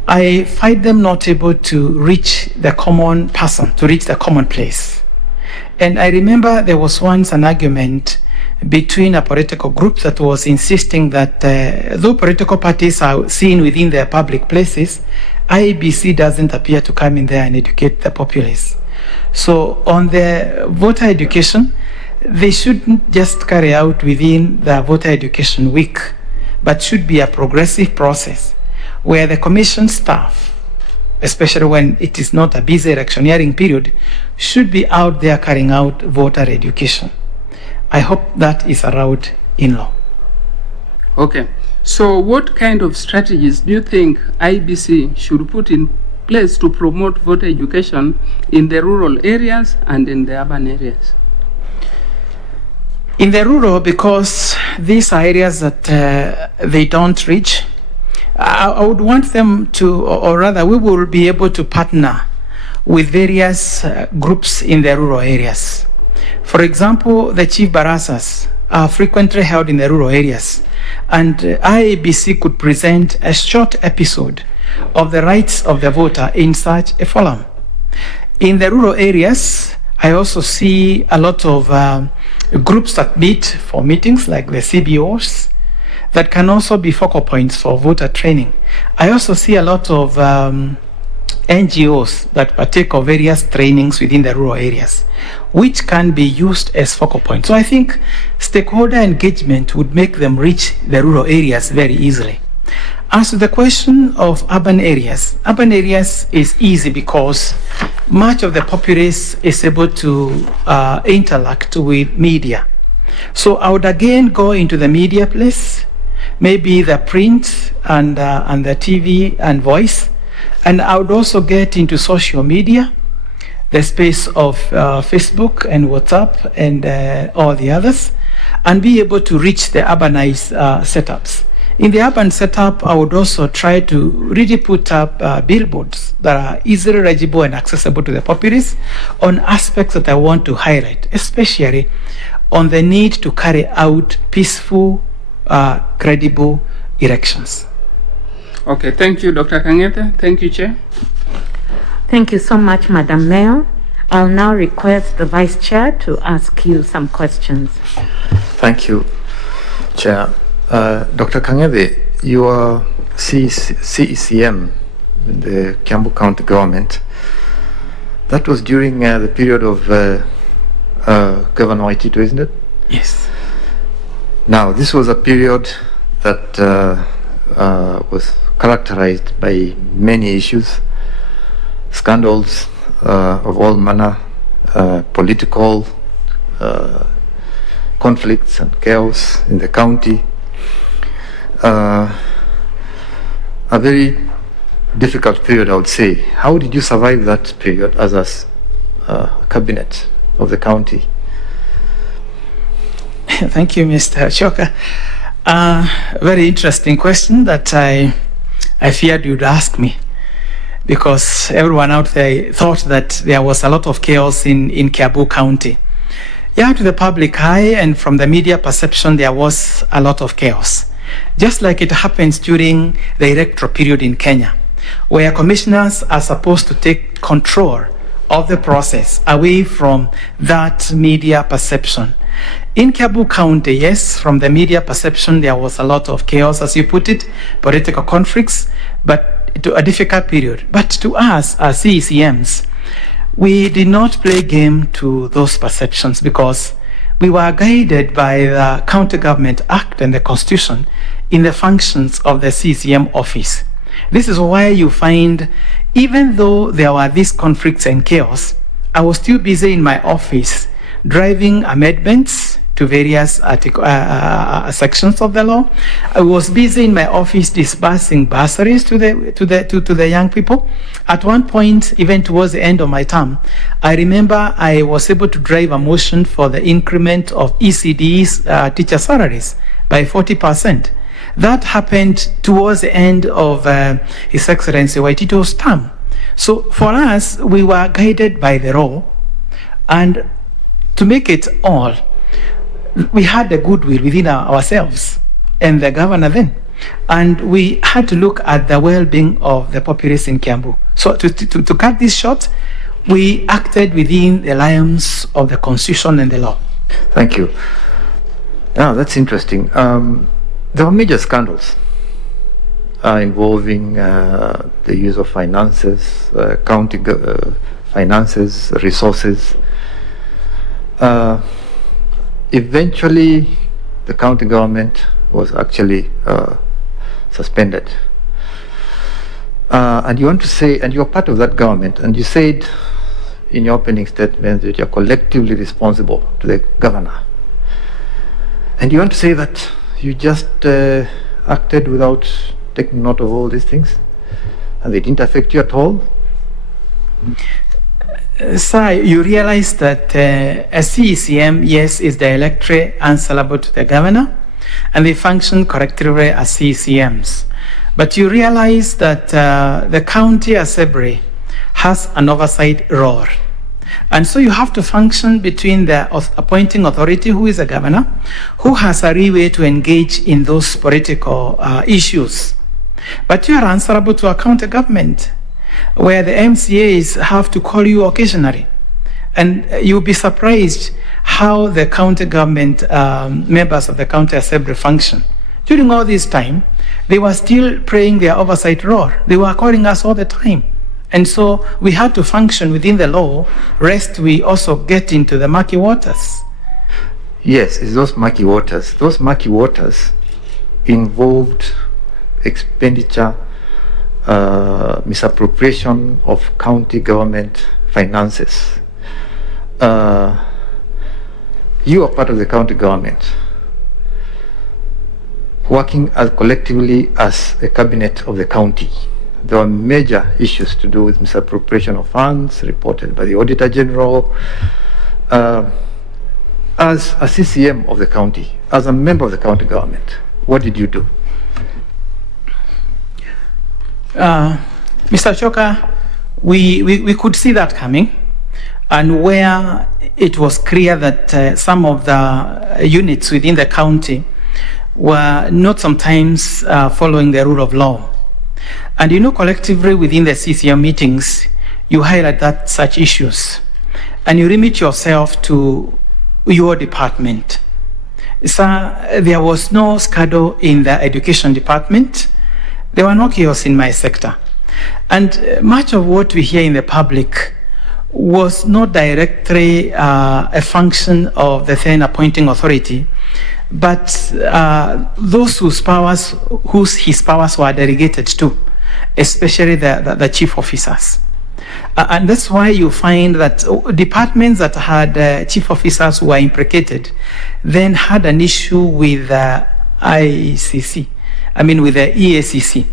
I find them not able to reach the common person, to reach the common place. And I remember there was once an argument between a political group that was insisting that though political parties are seen within their public places, IEBC doesn't appear to come in there and educate the populace. So on the voter education, they shouldn't just carry out within the voter education week, but should be a progressive process where the commission staff, especially when it is not a busy electioneering period, should be out there carrying out voter education. I hope that is a route in law. Okay. So what kind of strategies do you think IEBC should put in place to promote voter education in the rural areas and in the urban areas? In the rural, because these are areas that they don't reach, I would want them to, or rather we will be able to partner with various groups in the rural areas. For example, the chief barasas are frequently held in the rural areas, and IEBC could present a short episode of the rights of the voter in such a forum. In the rural areas, I also see a lot of groups that meet for meetings like the CBOs that can also be focal points for voter training. I also see a lot of NGOs that partake of various trainings within the rural areas, which can be used as focal points. So I think stakeholder engagement would make them reach the rural areas very easily. As to the question of urban areas is easy because much of the populace is able to interact with media. So I would again go into the media place, maybe the print and the TV and voice, and I would also get into social media, the space of Facebook and WhatsApp and all the others, and be able to reach the urbanized setups. In the urban setup, I would also try to really put up billboards that are easily legible and accessible to the populace on aspects that I want to highlight, especially on the need to carry out peaceful, credible elections. Okay, thank you, Dr. Kang'ethe. Thank you, Chair. Thank you so much, Madam Mayor. I'll now request the Vice Chair to ask you some questions. Thank you, Chair. Dr. Kang'ethe, you are CECM in the Kiambu County government. That was during the period of Governor Waititu, isn't it? Yes. Now, this was a period that was characterized by many issues, scandals of all manner, political conflicts and chaos in the county. A very difficult period, I would say. How did you survive that period as a cabinet of the county? Thank you, Mr. Choka. Very interesting question that I feared you'd ask me, because everyone out there thought that there was a lot of chaos in Kiambu County. Yeah, to the public eye and from the media perception, there was a lot of chaos. Just like it happens during the electoral period in Kenya, where commissioners are supposed to take control of the process away from that media perception. In Kiambu County, yes, from the media perception, there was a lot of chaos, as you put it, political conflicts, but to a difficult period. But to us, as CECMs, we did not play game to those perceptions because we were guided by the County Government Act and the Constitution in the functions of the CCM office. This is why you find, even though there were these conflicts and chaos, I was still busy in my office driving amendments to various sections of the law. I was busy in my office disbursing bursaries to the young people. At one point, even towards the end of my term, I remember I was able to drive a motion for the increment of ECD's teacher salaries by 40%. That happened towards the end of His Excellency Waitito's term. So for us, we were guided by the law, and to make it all, we had the goodwill within ourselves and the governor then, and we had to look at the well-being of the populace in Kiambu. So to cut this short, we acted within the lines of the constitution and the law. Thank you. Now, that's interesting. There were major scandals involving the use of finances, county finances, resources. Eventually, the county government was actually suspended. And you want to say, and you're part of that government, and you said in your opening statement that you're collectively responsible to the governor. And you want to say that you just acted without taking note of all these things, and they didn't affect you at all? Sir, you realize that a CECM, yes, is the electorate answerable to the governor, and they function collectively as CECMs. But you realize that the county assembly has an oversight role. And so you have to function between the appointing authority, who is the governor, who has a leeway to engage in those political issues. But you are answerable to a county government, where the MCAs have to call you occasionally. And you'll be surprised how the county government, members of the county assembly function. During all this time, they were still playing their oversight role. They were calling us all the time. And so we had to function within the law, lest we also get into the murky waters. Yes, it's those murky waters. Those murky waters involved expenditure, misappropriation of county government finances. You are part of the county government, working as collectively as a cabinet of the county. There were major issues to do with misappropriation of funds reported by the Auditor General. As a CCM of the county, as a member of the county government, what did you do? Mr. Choka, we could see that coming, and where it was clear that some of the units within the county were not sometimes following the rule of law. And you know, collectively within the CCM meetings, you highlight that such issues, and you limit yourself to your department. Sir, there was no scandal in the education department. There were no chaos in my sector. And much of what we hear in the public was not directly a function of the then appointing authority, but those whose his powers were delegated to, especially the chief officers. And that's why you find that departments that had chief officers who were implicated then had an issue with the IEBC, with the EACC.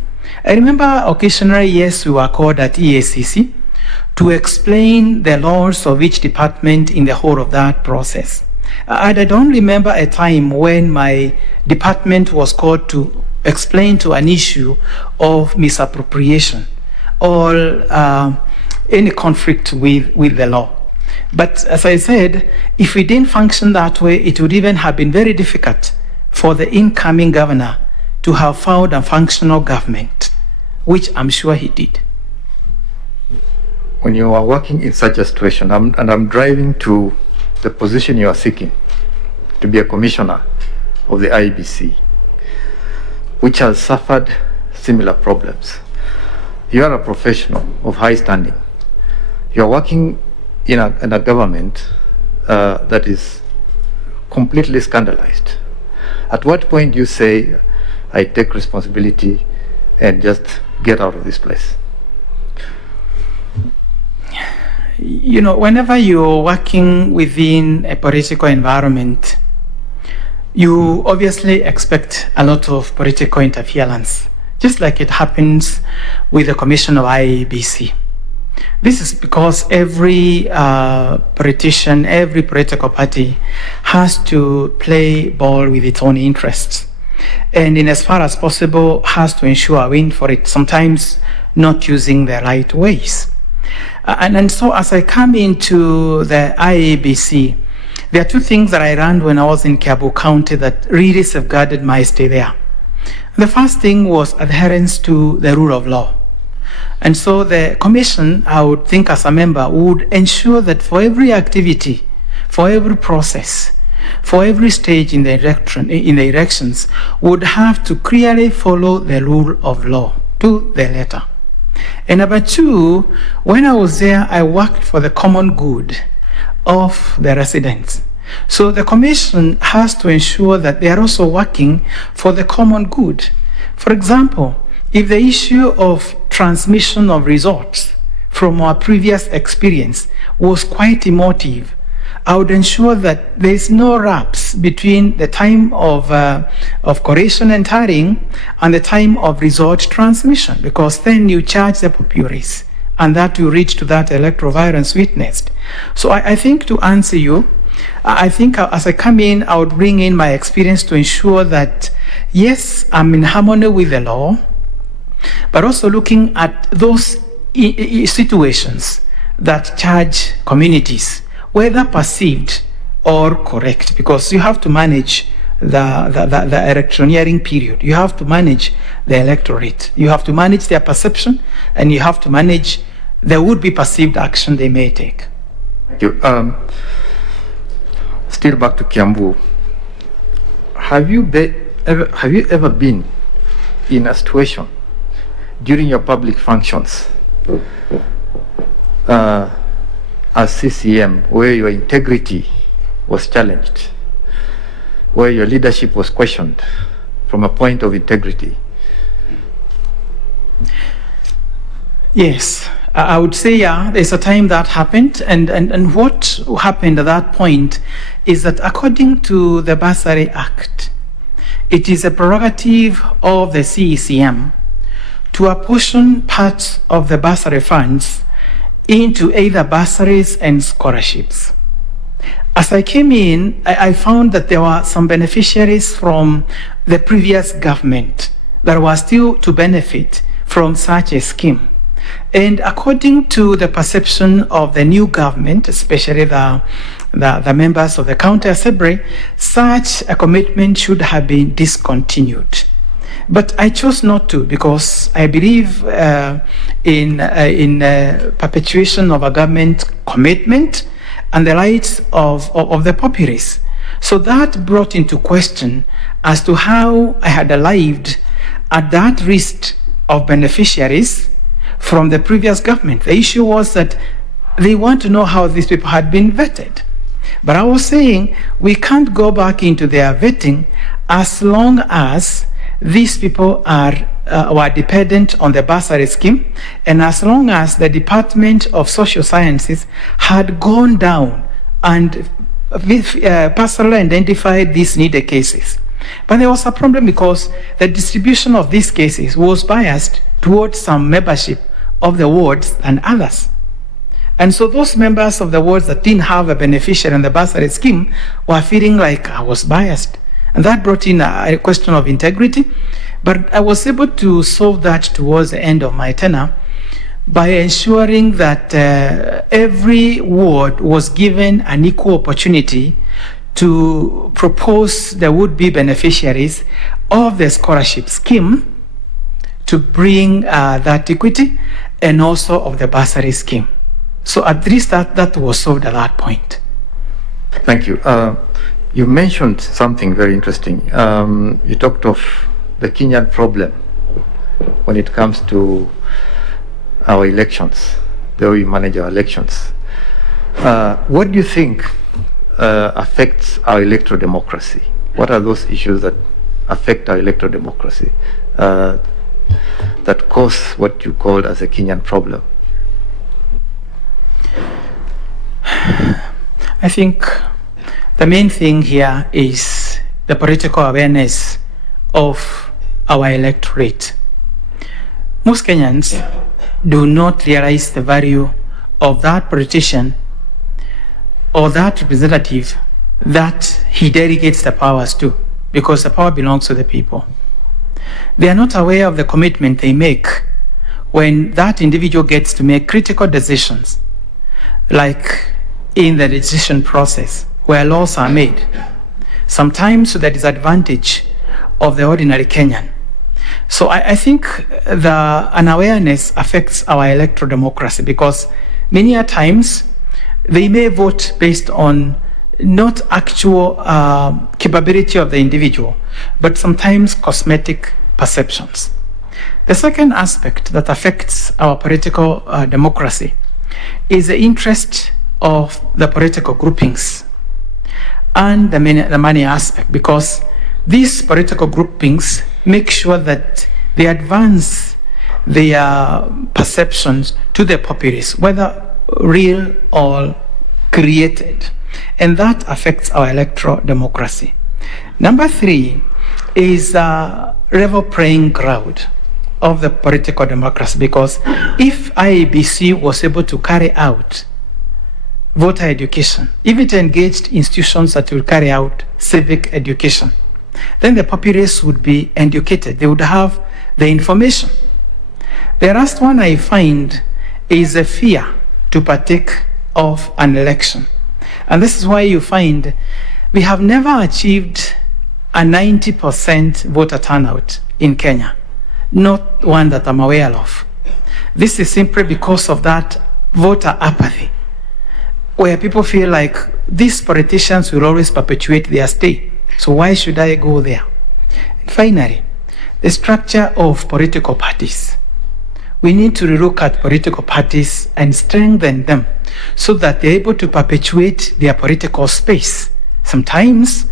I remember occasionally, yes, we were called at EACC to explain the laws of each department in the whole of that process. I don't remember a time when my department was called to explain to an issue of misappropriation or any conflict with the law. But as I said, if we didn't function that way, it would even have been very difficult for the incoming governor to have found a functional government, which I'm sure he did. When you are working in such a situation, and I'm driving to the position you are seeking, to be a commissioner of the IEBC, which has suffered similar problems. You are a professional of high standing. You are working in a government that is completely scandalized. At what point do you say, I take responsibility and just get out of this place? You know, whenever you're working within a political environment, you obviously expect a lot of political interference, just like it happens with the commission of IEBC. This is because every politician, every political party has to play ball with its own interests. And in as far as possible, has to ensure a win for it, sometimes not using the right ways. And so as I come into the IEBC, there are two things that I learned when I was in Kiambu County that really safeguarded my stay there. The first thing was adherence to the rule of law. And so the commission, I would think as a member, would ensure that for every activity, for every process, for every stage in the elections, would have to clearly follow the rule of law to the letter. And number two, when I was there, I worked for the common good of the residents. So the commission has to ensure that they are also working for the common good. For example, if the issue of transmission of results from our previous experience was quite emotive, I would ensure that there is no lapse between the time of correction and tallying and the time of result transmission, because then you charge the populace and that will reach to that electoral violence witnessed. So I think to answer you, I think as I come in, I would bring in my experience to ensure that, yes, I'm in harmony with the law, but also looking at those situations that charge communities, whether perceived or correct, because you have to manage the electioneering period. You have to manage the electorate. You have to manage their perception, and you have to manage the would-be perceived action they may take. Thank you. Still back to Kiambu. Have you ever been in a situation during your public functions as CCM where your integrity was challenged, where your leadership was questioned from a point of integrity? Yes, I would say, yeah, there's a time that happened, and what happened at that point is that according to the Bursary Act, it is a prerogative of the CECM to apportion parts of the bursary funds into either bursaries and scholarships. As I came in, I found that there were some beneficiaries from the previous government that were still to benefit from such a scheme. And according to the perception of the new government, especially the members of the county assembly, such a commitment should have been discontinued. But I chose not to, because I believe in perpetuation of a government commitment and the rights of the populace. So that brought into question as to how I had arrived at that list of beneficiaries from the previous government. The issue was that they want to know how these people had been vetted. But I was saying we can't go back into their vetting as long as these people were dependent on the bursary scheme, and as long as the Department of Social Sciences had gone down and personally identified these needed cases. But there was a problem because the distribution of these cases was biased towards some membership of the wards than others. And so those members of the wards that didn't have a beneficiary in the bursary scheme were feeling like I was biased. And that brought in a question of integrity. But I was able to solve that towards the end of my tenure by ensuring that every ward was given an equal opportunity to propose the would-be beneficiaries of the scholarship scheme to bring that equity, and also of the bursary scheme. So at least that was solved at that point. Thank you. You mentioned something very interesting. You talked of the Kenyan problem when it comes to our elections, the way we manage our elections. What do you think affects our electoral democracy? What are those issues that affect our electoral democracy that cause what you called as a Kenyan problem? I think the main thing here is the political awareness of our electorate. Most Kenyans do not realize the value of that politician or that representative that he delegates the powers to, because the power belongs to the people. They are not aware of the commitment they make when that individual gets to make critical decisions, like in the decision process where laws are made, sometimes to the disadvantage of the ordinary Kenyan. So I think the unawareness affects our electoral democracy, because many a times they may vote based on not actual capability of the individual, but sometimes cosmetic perceptions. The second aspect that affects our political democracy is the interest of the political groupings and the money aspect, because these political groupings make sure that they advance their perceptions to the populace, whether real or created, and that affects our electoral democracy. Number 3 is a level playing ground of the political democracy, because if IEBC was able to carry out voter education, if it engaged institutions that will carry out civic education, then the populace would be educated. They would have the information. The last one I find is a fear to partake of an election. And this is why you find we have never achieved a 90% voter turnout in Kenya. Not one that I'm aware of. This is simply because of that voter apathy, where people feel like these politicians will always perpetuate their stay. So why should I go there? And finally, the structure of political parties. We need to look at political parties and strengthen them so that they're able to perpetuate their political space. Sometimes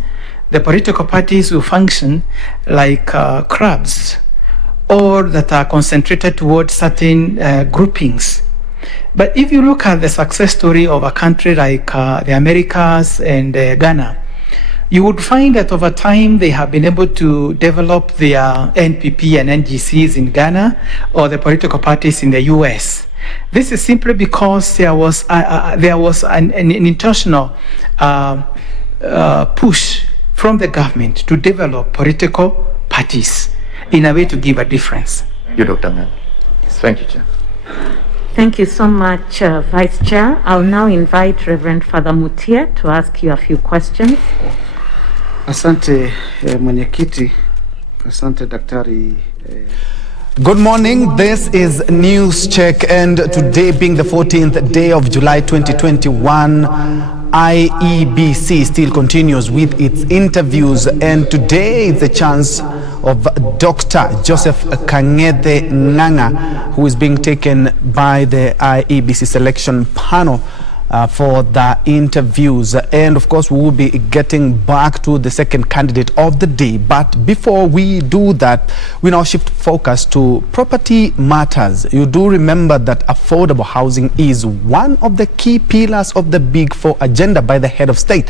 the political parties will function like clubs, or that are concentrated towards certain groupings. But if you look at the success story of a country like the Americas and Ghana, you would find that over time they have been able to develop their NPP and NGCs in Ghana, or the political parties in the US. This is simply because there was an intentional push from the government to develop political parties in a way to give a difference. Thank you, Dr. Ngan. Thank you, Chair. Thank you so much, Vice Chair. I'll now invite Reverend Father Mutia to ask you a few questions. Asante mwenyekiti, asante daktari. Good morning, this is News Check, and today being the 14th day of July 2021, IEBC still continues with its interviews, and today is the chance of Dr. Joseph Kang'ethe Ng'ang'a, who is being taken by the IEBC selection panel for the interviews. And of course, we will be getting back to the second candidate of the day. But before we do that, we now shift focus to property matters. You do remember that affordable housing is one of the key pillars of the Big Four agenda by the head of state.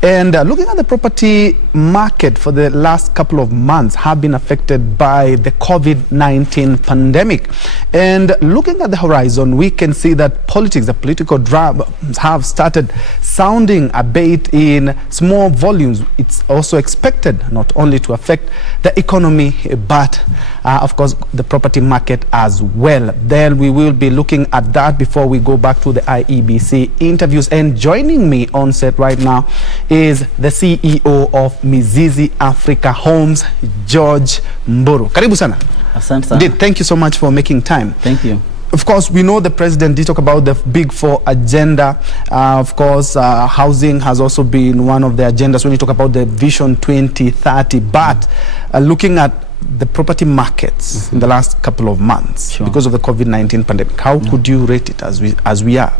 And looking at the property market for the last couple of months have been affected by the COVID-19 pandemic. And looking at the horizon, we can see that politics, the political drama, have started sounding a bit in small volumes. It's also expected not only to affect the economy, but of course the property market as well. Then we will be looking at that before we go back to the IEBC interviews. And joining me on set right now is the CEO of Mizizi Africa Homes, George Mburu. Karibu sana. Asante sana. Thank you so much for making time. Thank you. Of course, we know the president did talk about the Big Four agenda. Of course, housing has also been one of the agendas when you talk about the Vision 2030. But looking at the property markets in the last couple of months, because of the COVID-19 pandemic, how could you rate it as we are?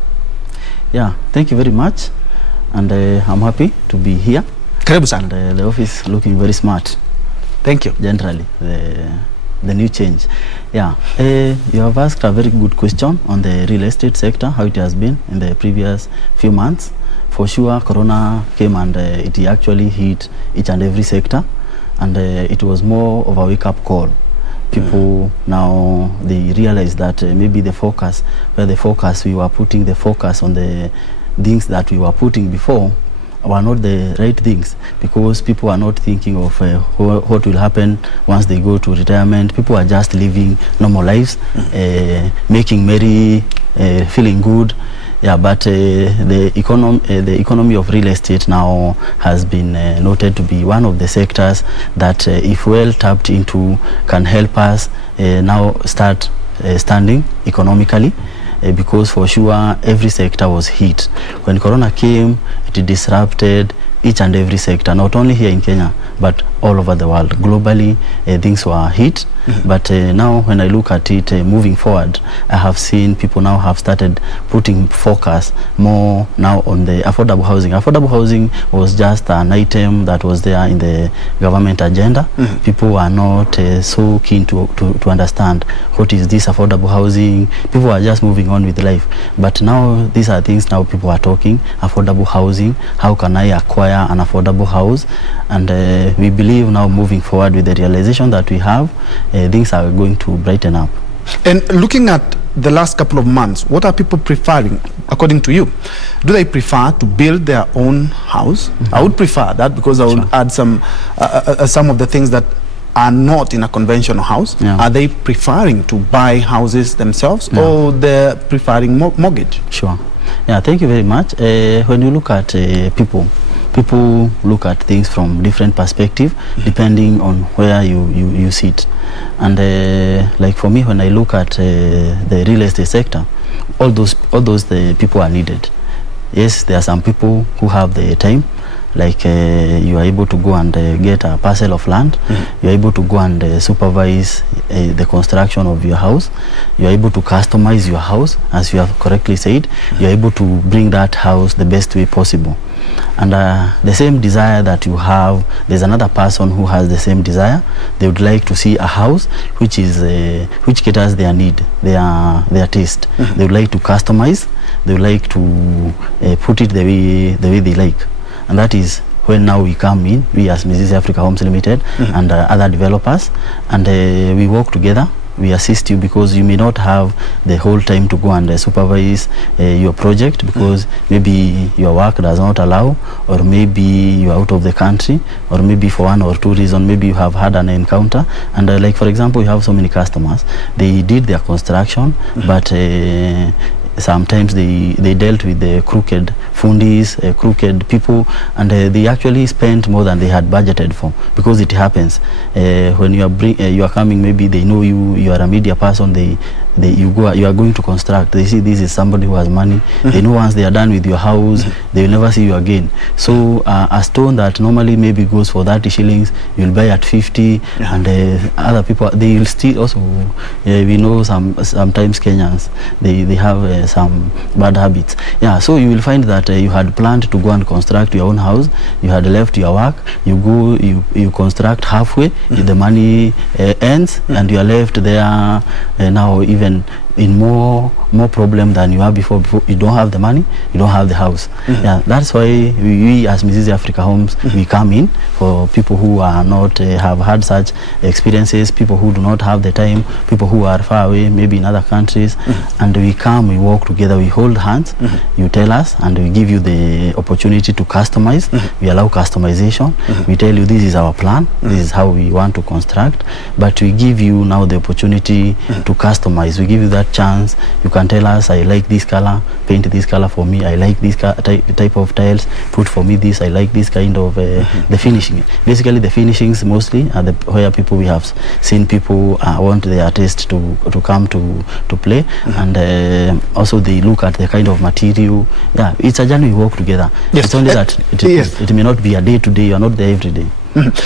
Yeah, thank you very much. And I'm happy to be here. Karibu sana. And the office looking very smart. Thank you. Generally, the new change. Yeah, you have asked a very good question on the real estate sector, how it has been in the previous few months. for sure, Corona came and it actually hit each and every sector, and it was more of a wake-up call. People now, they realize that maybe the focus, we were putting the focus on the things that we were putting before were not the right things, because people are not thinking of what will happen once they go to retirement. People are just living normal lives, making merry, feeling good. Yeah, but the economy of real estate now has been noted to be one of the sectors that, if well tapped into, can help us now start standing economically. Because for sure every sector was hit. When Corona came, it disrupted each and every sector, not only here in Kenya, but all over the world. Globally, things were hit. But now when I look at it moving forward, I have seen people now have started putting focus more now on the affordable housing. Affordable housing was just an item that was there in the government agenda. People are not so keen to understand what is this affordable housing. People are just moving on with life. But now these are things now people are talking, affordable housing. How can I acquire an affordable house? And we believe now moving forward with the realization that we have, things are going to brighten up. And looking at the last couple of months, what are people preferring, according to you? Do they prefer to build their own house? I would prefer that, because I would add some of the things that are not in a conventional house. Are they preferring to buy houses themselves, or they're preferring mortgage? Sure. Yeah, thank you very much. When you look at people look at things from different perspective, depending on where you sit. And like for me, when I look at the real estate sector, all those people are needed. Yes, there are some people who have the time, like you are able to go and get a parcel of land. You are able to go and supervise the construction of your house. You are able to customize your house, as you have correctly said. You are able to bring that house the best way possible. And the same desire that you have, there's another person who has the same desire. They would like to see a house which is which caters their need, their taste. They would like to customize. They would like to put it the way they like. And that is when now we come in, we as Mrs. Africa Homes Limited and other developers, and we work together. We assist you, because you may not have the whole time to go and supervise your project, because maybe your work does not allow, or maybe you are out of the country, or maybe for one or two reasons, maybe you have had an encounter. And like for example, you have so many customers, they did their construction, but sometimes they dealt with the crooked fundis, crooked people, and they actually spent more than they had budgeted for, because it happens when you are coming. Maybe they know you are a media person. You are going to construct. They see this is somebody who has money. They know once they are done with your house, they will never see you again. So a stone that normally maybe goes for 30 shillings, you'll buy at 50, and other people, they will still also. We know sometimes Kenyans, they have some bad habits. Yeah, so you will find that you had planned to go and construct your own house. You had left your work. You go, you construct halfway. The money ends, and you are left there now even in more problem than you have before. You don't have the money, you don't have the house. Yeah, that's why we as Mrs. Africa Homes, we come in for people who are not have had such experiences, people who do not have the time, people who are far away, maybe in other countries, and we come, we work together, we hold hands. You tell us, and we give you the opportunity to customize. We allow customization. We tell you this is our plan, this is how we want to construct, but we give you now the opportunity to customize. We give you that chance. You can tell us, I like this color, paint this color for me. I like this type of tiles, put for me this. I like this kind of the finishing. Basically, the finishings mostly are where people, we have seen people want their taste to come to play, and also they look at the kind of material. Yeah, it's a journey we work together. It's only that it may not be a day to day. You are not there every day.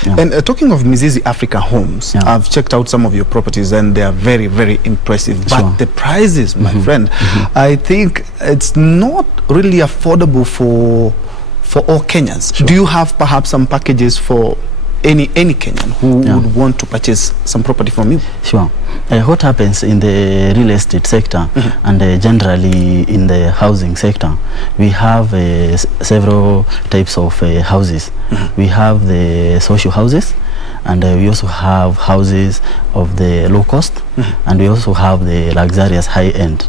And talking of Mrs. Africa Homes, I've checked out some of your properties, and they are very, very impressive. But the prices, my friend, I think it's not really affordable for all Kenyans. Do you have perhaps some packages for any Kenyan who would want to purchase some property from you? Sure. What happens in the real estate sector and generally in the housing sector, we have several types of houses. We have the social houses, and we also have houses of the low cost, and we also have the luxurious high end.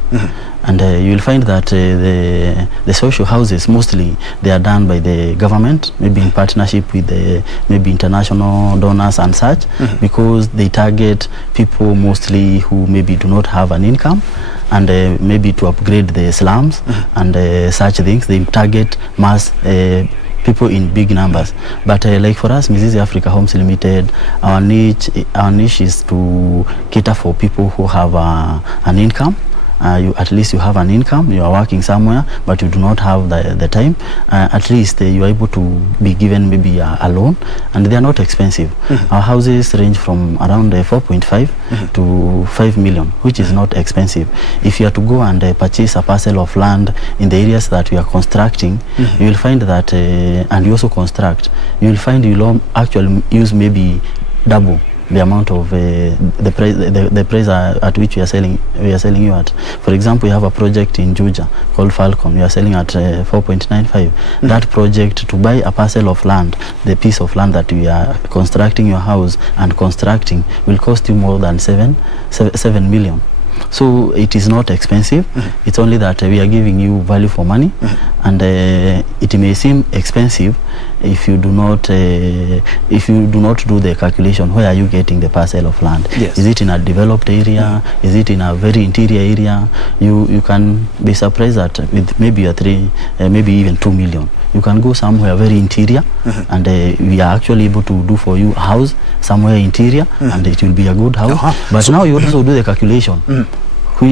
And you will find that the social houses, mostly they are done by the government, maybe in partnership with the maybe international donors and such, because they target people mostly who maybe do not have an income, and maybe to upgrade the slums and such things. They target mass people in big numbers. But like for us, Mrs. Africa Homes Limited, our niche is to cater for people who have an income. At least you have an income, you are working somewhere, but you do not have the time. At least you are able to be given maybe a loan, and they are not expensive. Our houses range from around 4.5 to 5 million, which is not expensive. If you are to go and purchase a parcel of land in the areas that we are constructing, you will find that, and you also construct, you will find you will actually use maybe double the amount of the price at which we are selling you at. For example, you have a project in Juja called Falcon. You are selling at 4.95. That project, to buy a parcel of land, the piece of land that we are constructing your house and constructing, will cost you more than 7 million. So it is not expensive. It's only that we are giving you value for money, and it may seem expensive if you do not do the calculation. Where are you getting the parcel of land? Yes. Is it in a developed area? Is it in a very interior area? You can be surprised that with maybe maybe even 2 million. You can go somewhere very interior, and we are actually able to do for you a house somewhere interior, and it will be a good house. But so now you also do the calculation.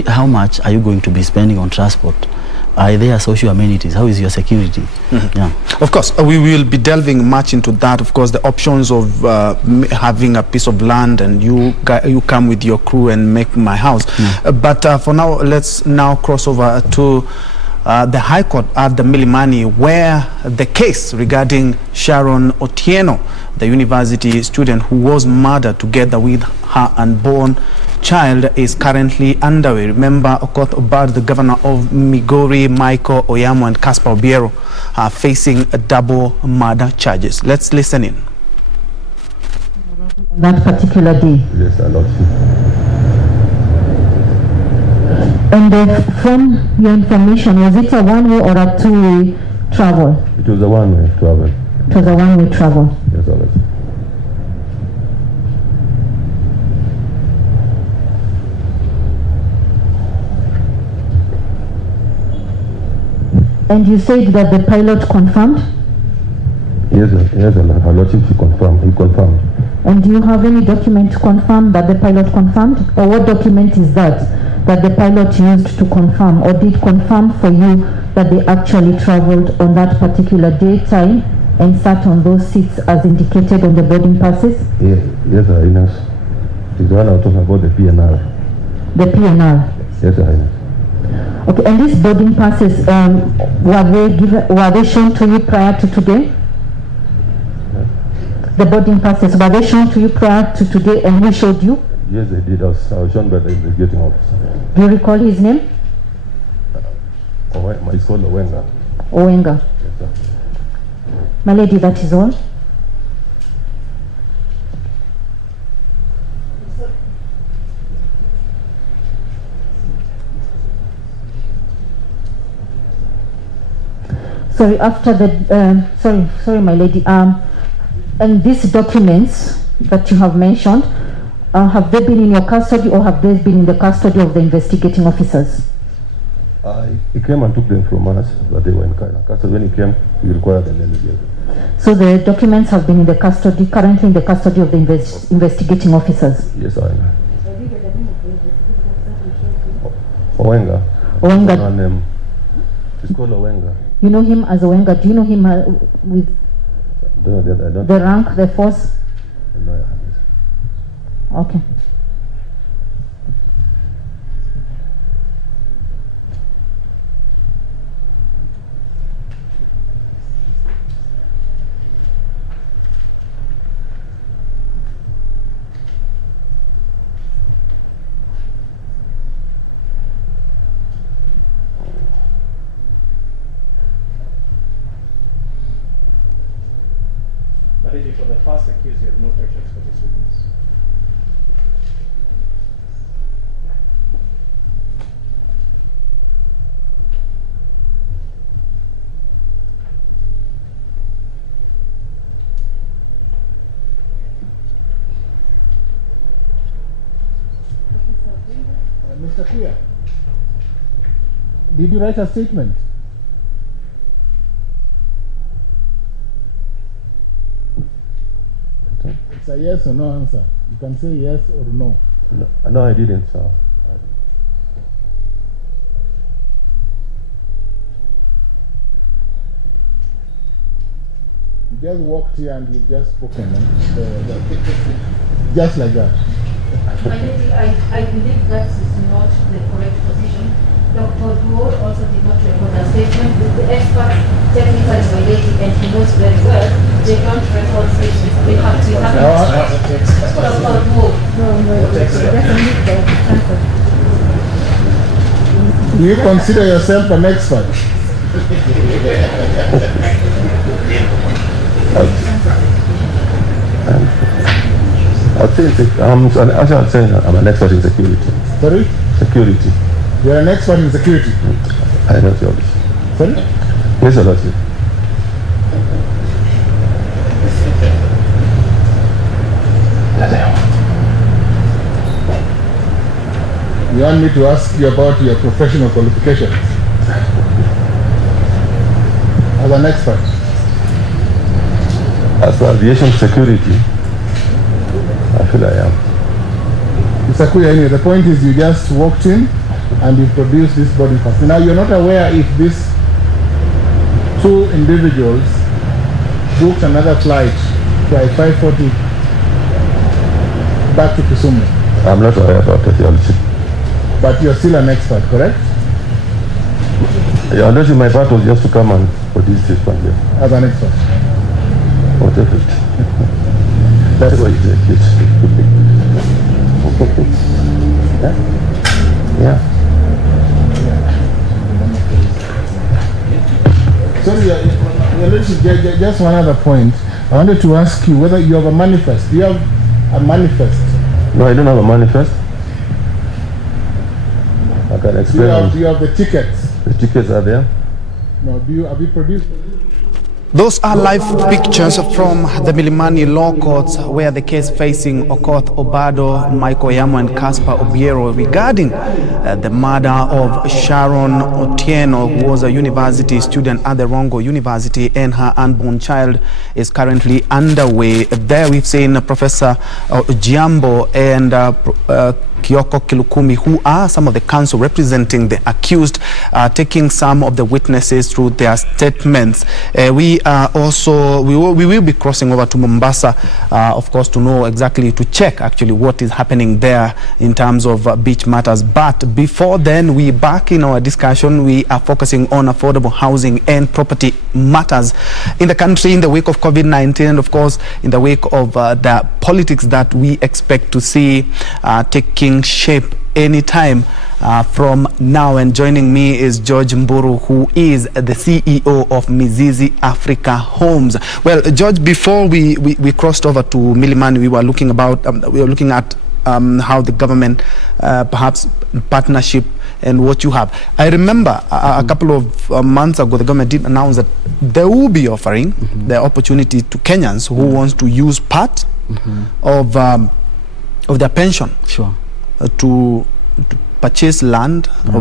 How much are you going to be spending on transport? Are there social amenities? How is your security? Yeah. Of course, we will be delving much into that. Of course, the options of having a piece of land and you come with your crew and make my house. But for now, let's now cross over to the High Court at the Milimani, where the case regarding Sharon Otieno, the university student who was murdered together with her unborn child, is currently underway. Remember, Okoth Obad, the governor of Migori, Michael Oyamo, and Caspar Obiero are facing double murder charges. Let's listen in. That particular day. Yes, a lot. And from your information, was it a one-way or a two-way travel? It was a one-way travel. It was a one-way travel. Yes, all right. And you said that the pilot confirmed? Yes, a lordship, he confirmed. And do you have any document to confirm that the pilot confirmed? Or what document is that the pilot used to confirm, or did confirm for you that they actually traveled on that particular day, time, and sat on those seats as indicated on the boarding passes? Yes, Your Highness. It's the one I was talking about, the PNR. The PNR? Yes, Your Highness. Okay, and these boarding passes, were they shown to you prior to today? The boarding passes, were they shown to you prior to today, and who showed you? Yes, they did. I was shown by the investigating officer. Do you recall his name? It's called Owenga. Owenga. Yes, sir. My lady, that is all. Sorry, after the, sorry, my lady. And these documents that you have mentioned, have they been in your custody, or have they been in the custody of the investigating officers? He came and took them from us, but they were in custody. When he came, he required them again. So the documents have been in the custody, currently in the custody of the investigating officers? Yes, I know. Owenga. Owenga. It's called Owenga. You know him as Owenga. Do you know him with the rank, the force? No, okay. Apology for the first accused, you have no questions for this witness. Mr. Kuya, did you write a statement? It's a yes or no answer. You can say yes or no. No, I didn't, sir. You just walked here and you've just spoken. Just like that. I believe that is not the correct position. Dr. Duo also did not record a statement. The expert technically validated and he knows very well they don't record statements. They have to have Dr. Duo. Do you consider yourself an expert? I'd say I'm an expert in security. Sorry? Security. You're an expert in security? I know your lordship. Sorry? Yes, your lordship. You want me to ask you about your professional qualifications? As an expert? As for aviation security, I feel I am. Mr. Kuya, anyway, the point is you just walked in and you produced this body first. Now you're not aware if these two individuals booked another flight by 5:40 back to Kisumu. I'm not aware about the theology. But you're still an expert, correct? Yeah, unless my part was just to come and produce this one here. As an expert. Whatever it. That's what you take it. Yeah. Sorry, just one other point. I wanted to ask you whether you have a manifest. Do you have a manifest? No, I don't have a manifest. I can explain. Do you have the tickets? The tickets are there. No, have you produced? Those are live pictures from the Milimani Law Courts where the case facing Okoth Obado, Michael Yamo and Caspar Obiero regarding the murder of Sharon Otieno, who was a university student at the Rongo University, and her unborn child is currently underway. There we've seen Professor Giambo and Kioko Kilukumi, who are some of the counsel representing the accused, taking some of the witnesses through their statements. We will be crossing over to Mombasa, of course, to know exactly, to check actually what is happening there in terms of beach matters. But before then, we back in our discussion. We are focusing on affordable housing and property matters in the country in the wake of COVID-19, and of course in the wake of the politics that we expect to see taking shape anytime from now. And joining me is George Mburu, who is the CEO of Mizizi Africa Homes. Well, George, before we crossed over to Milimani, we were looking at how the government perhaps partnership and what you have. I remember a couple of months ago, the government did announce that they will be offering the opportunity to Kenyans who wants to use part of their pension to purchase land or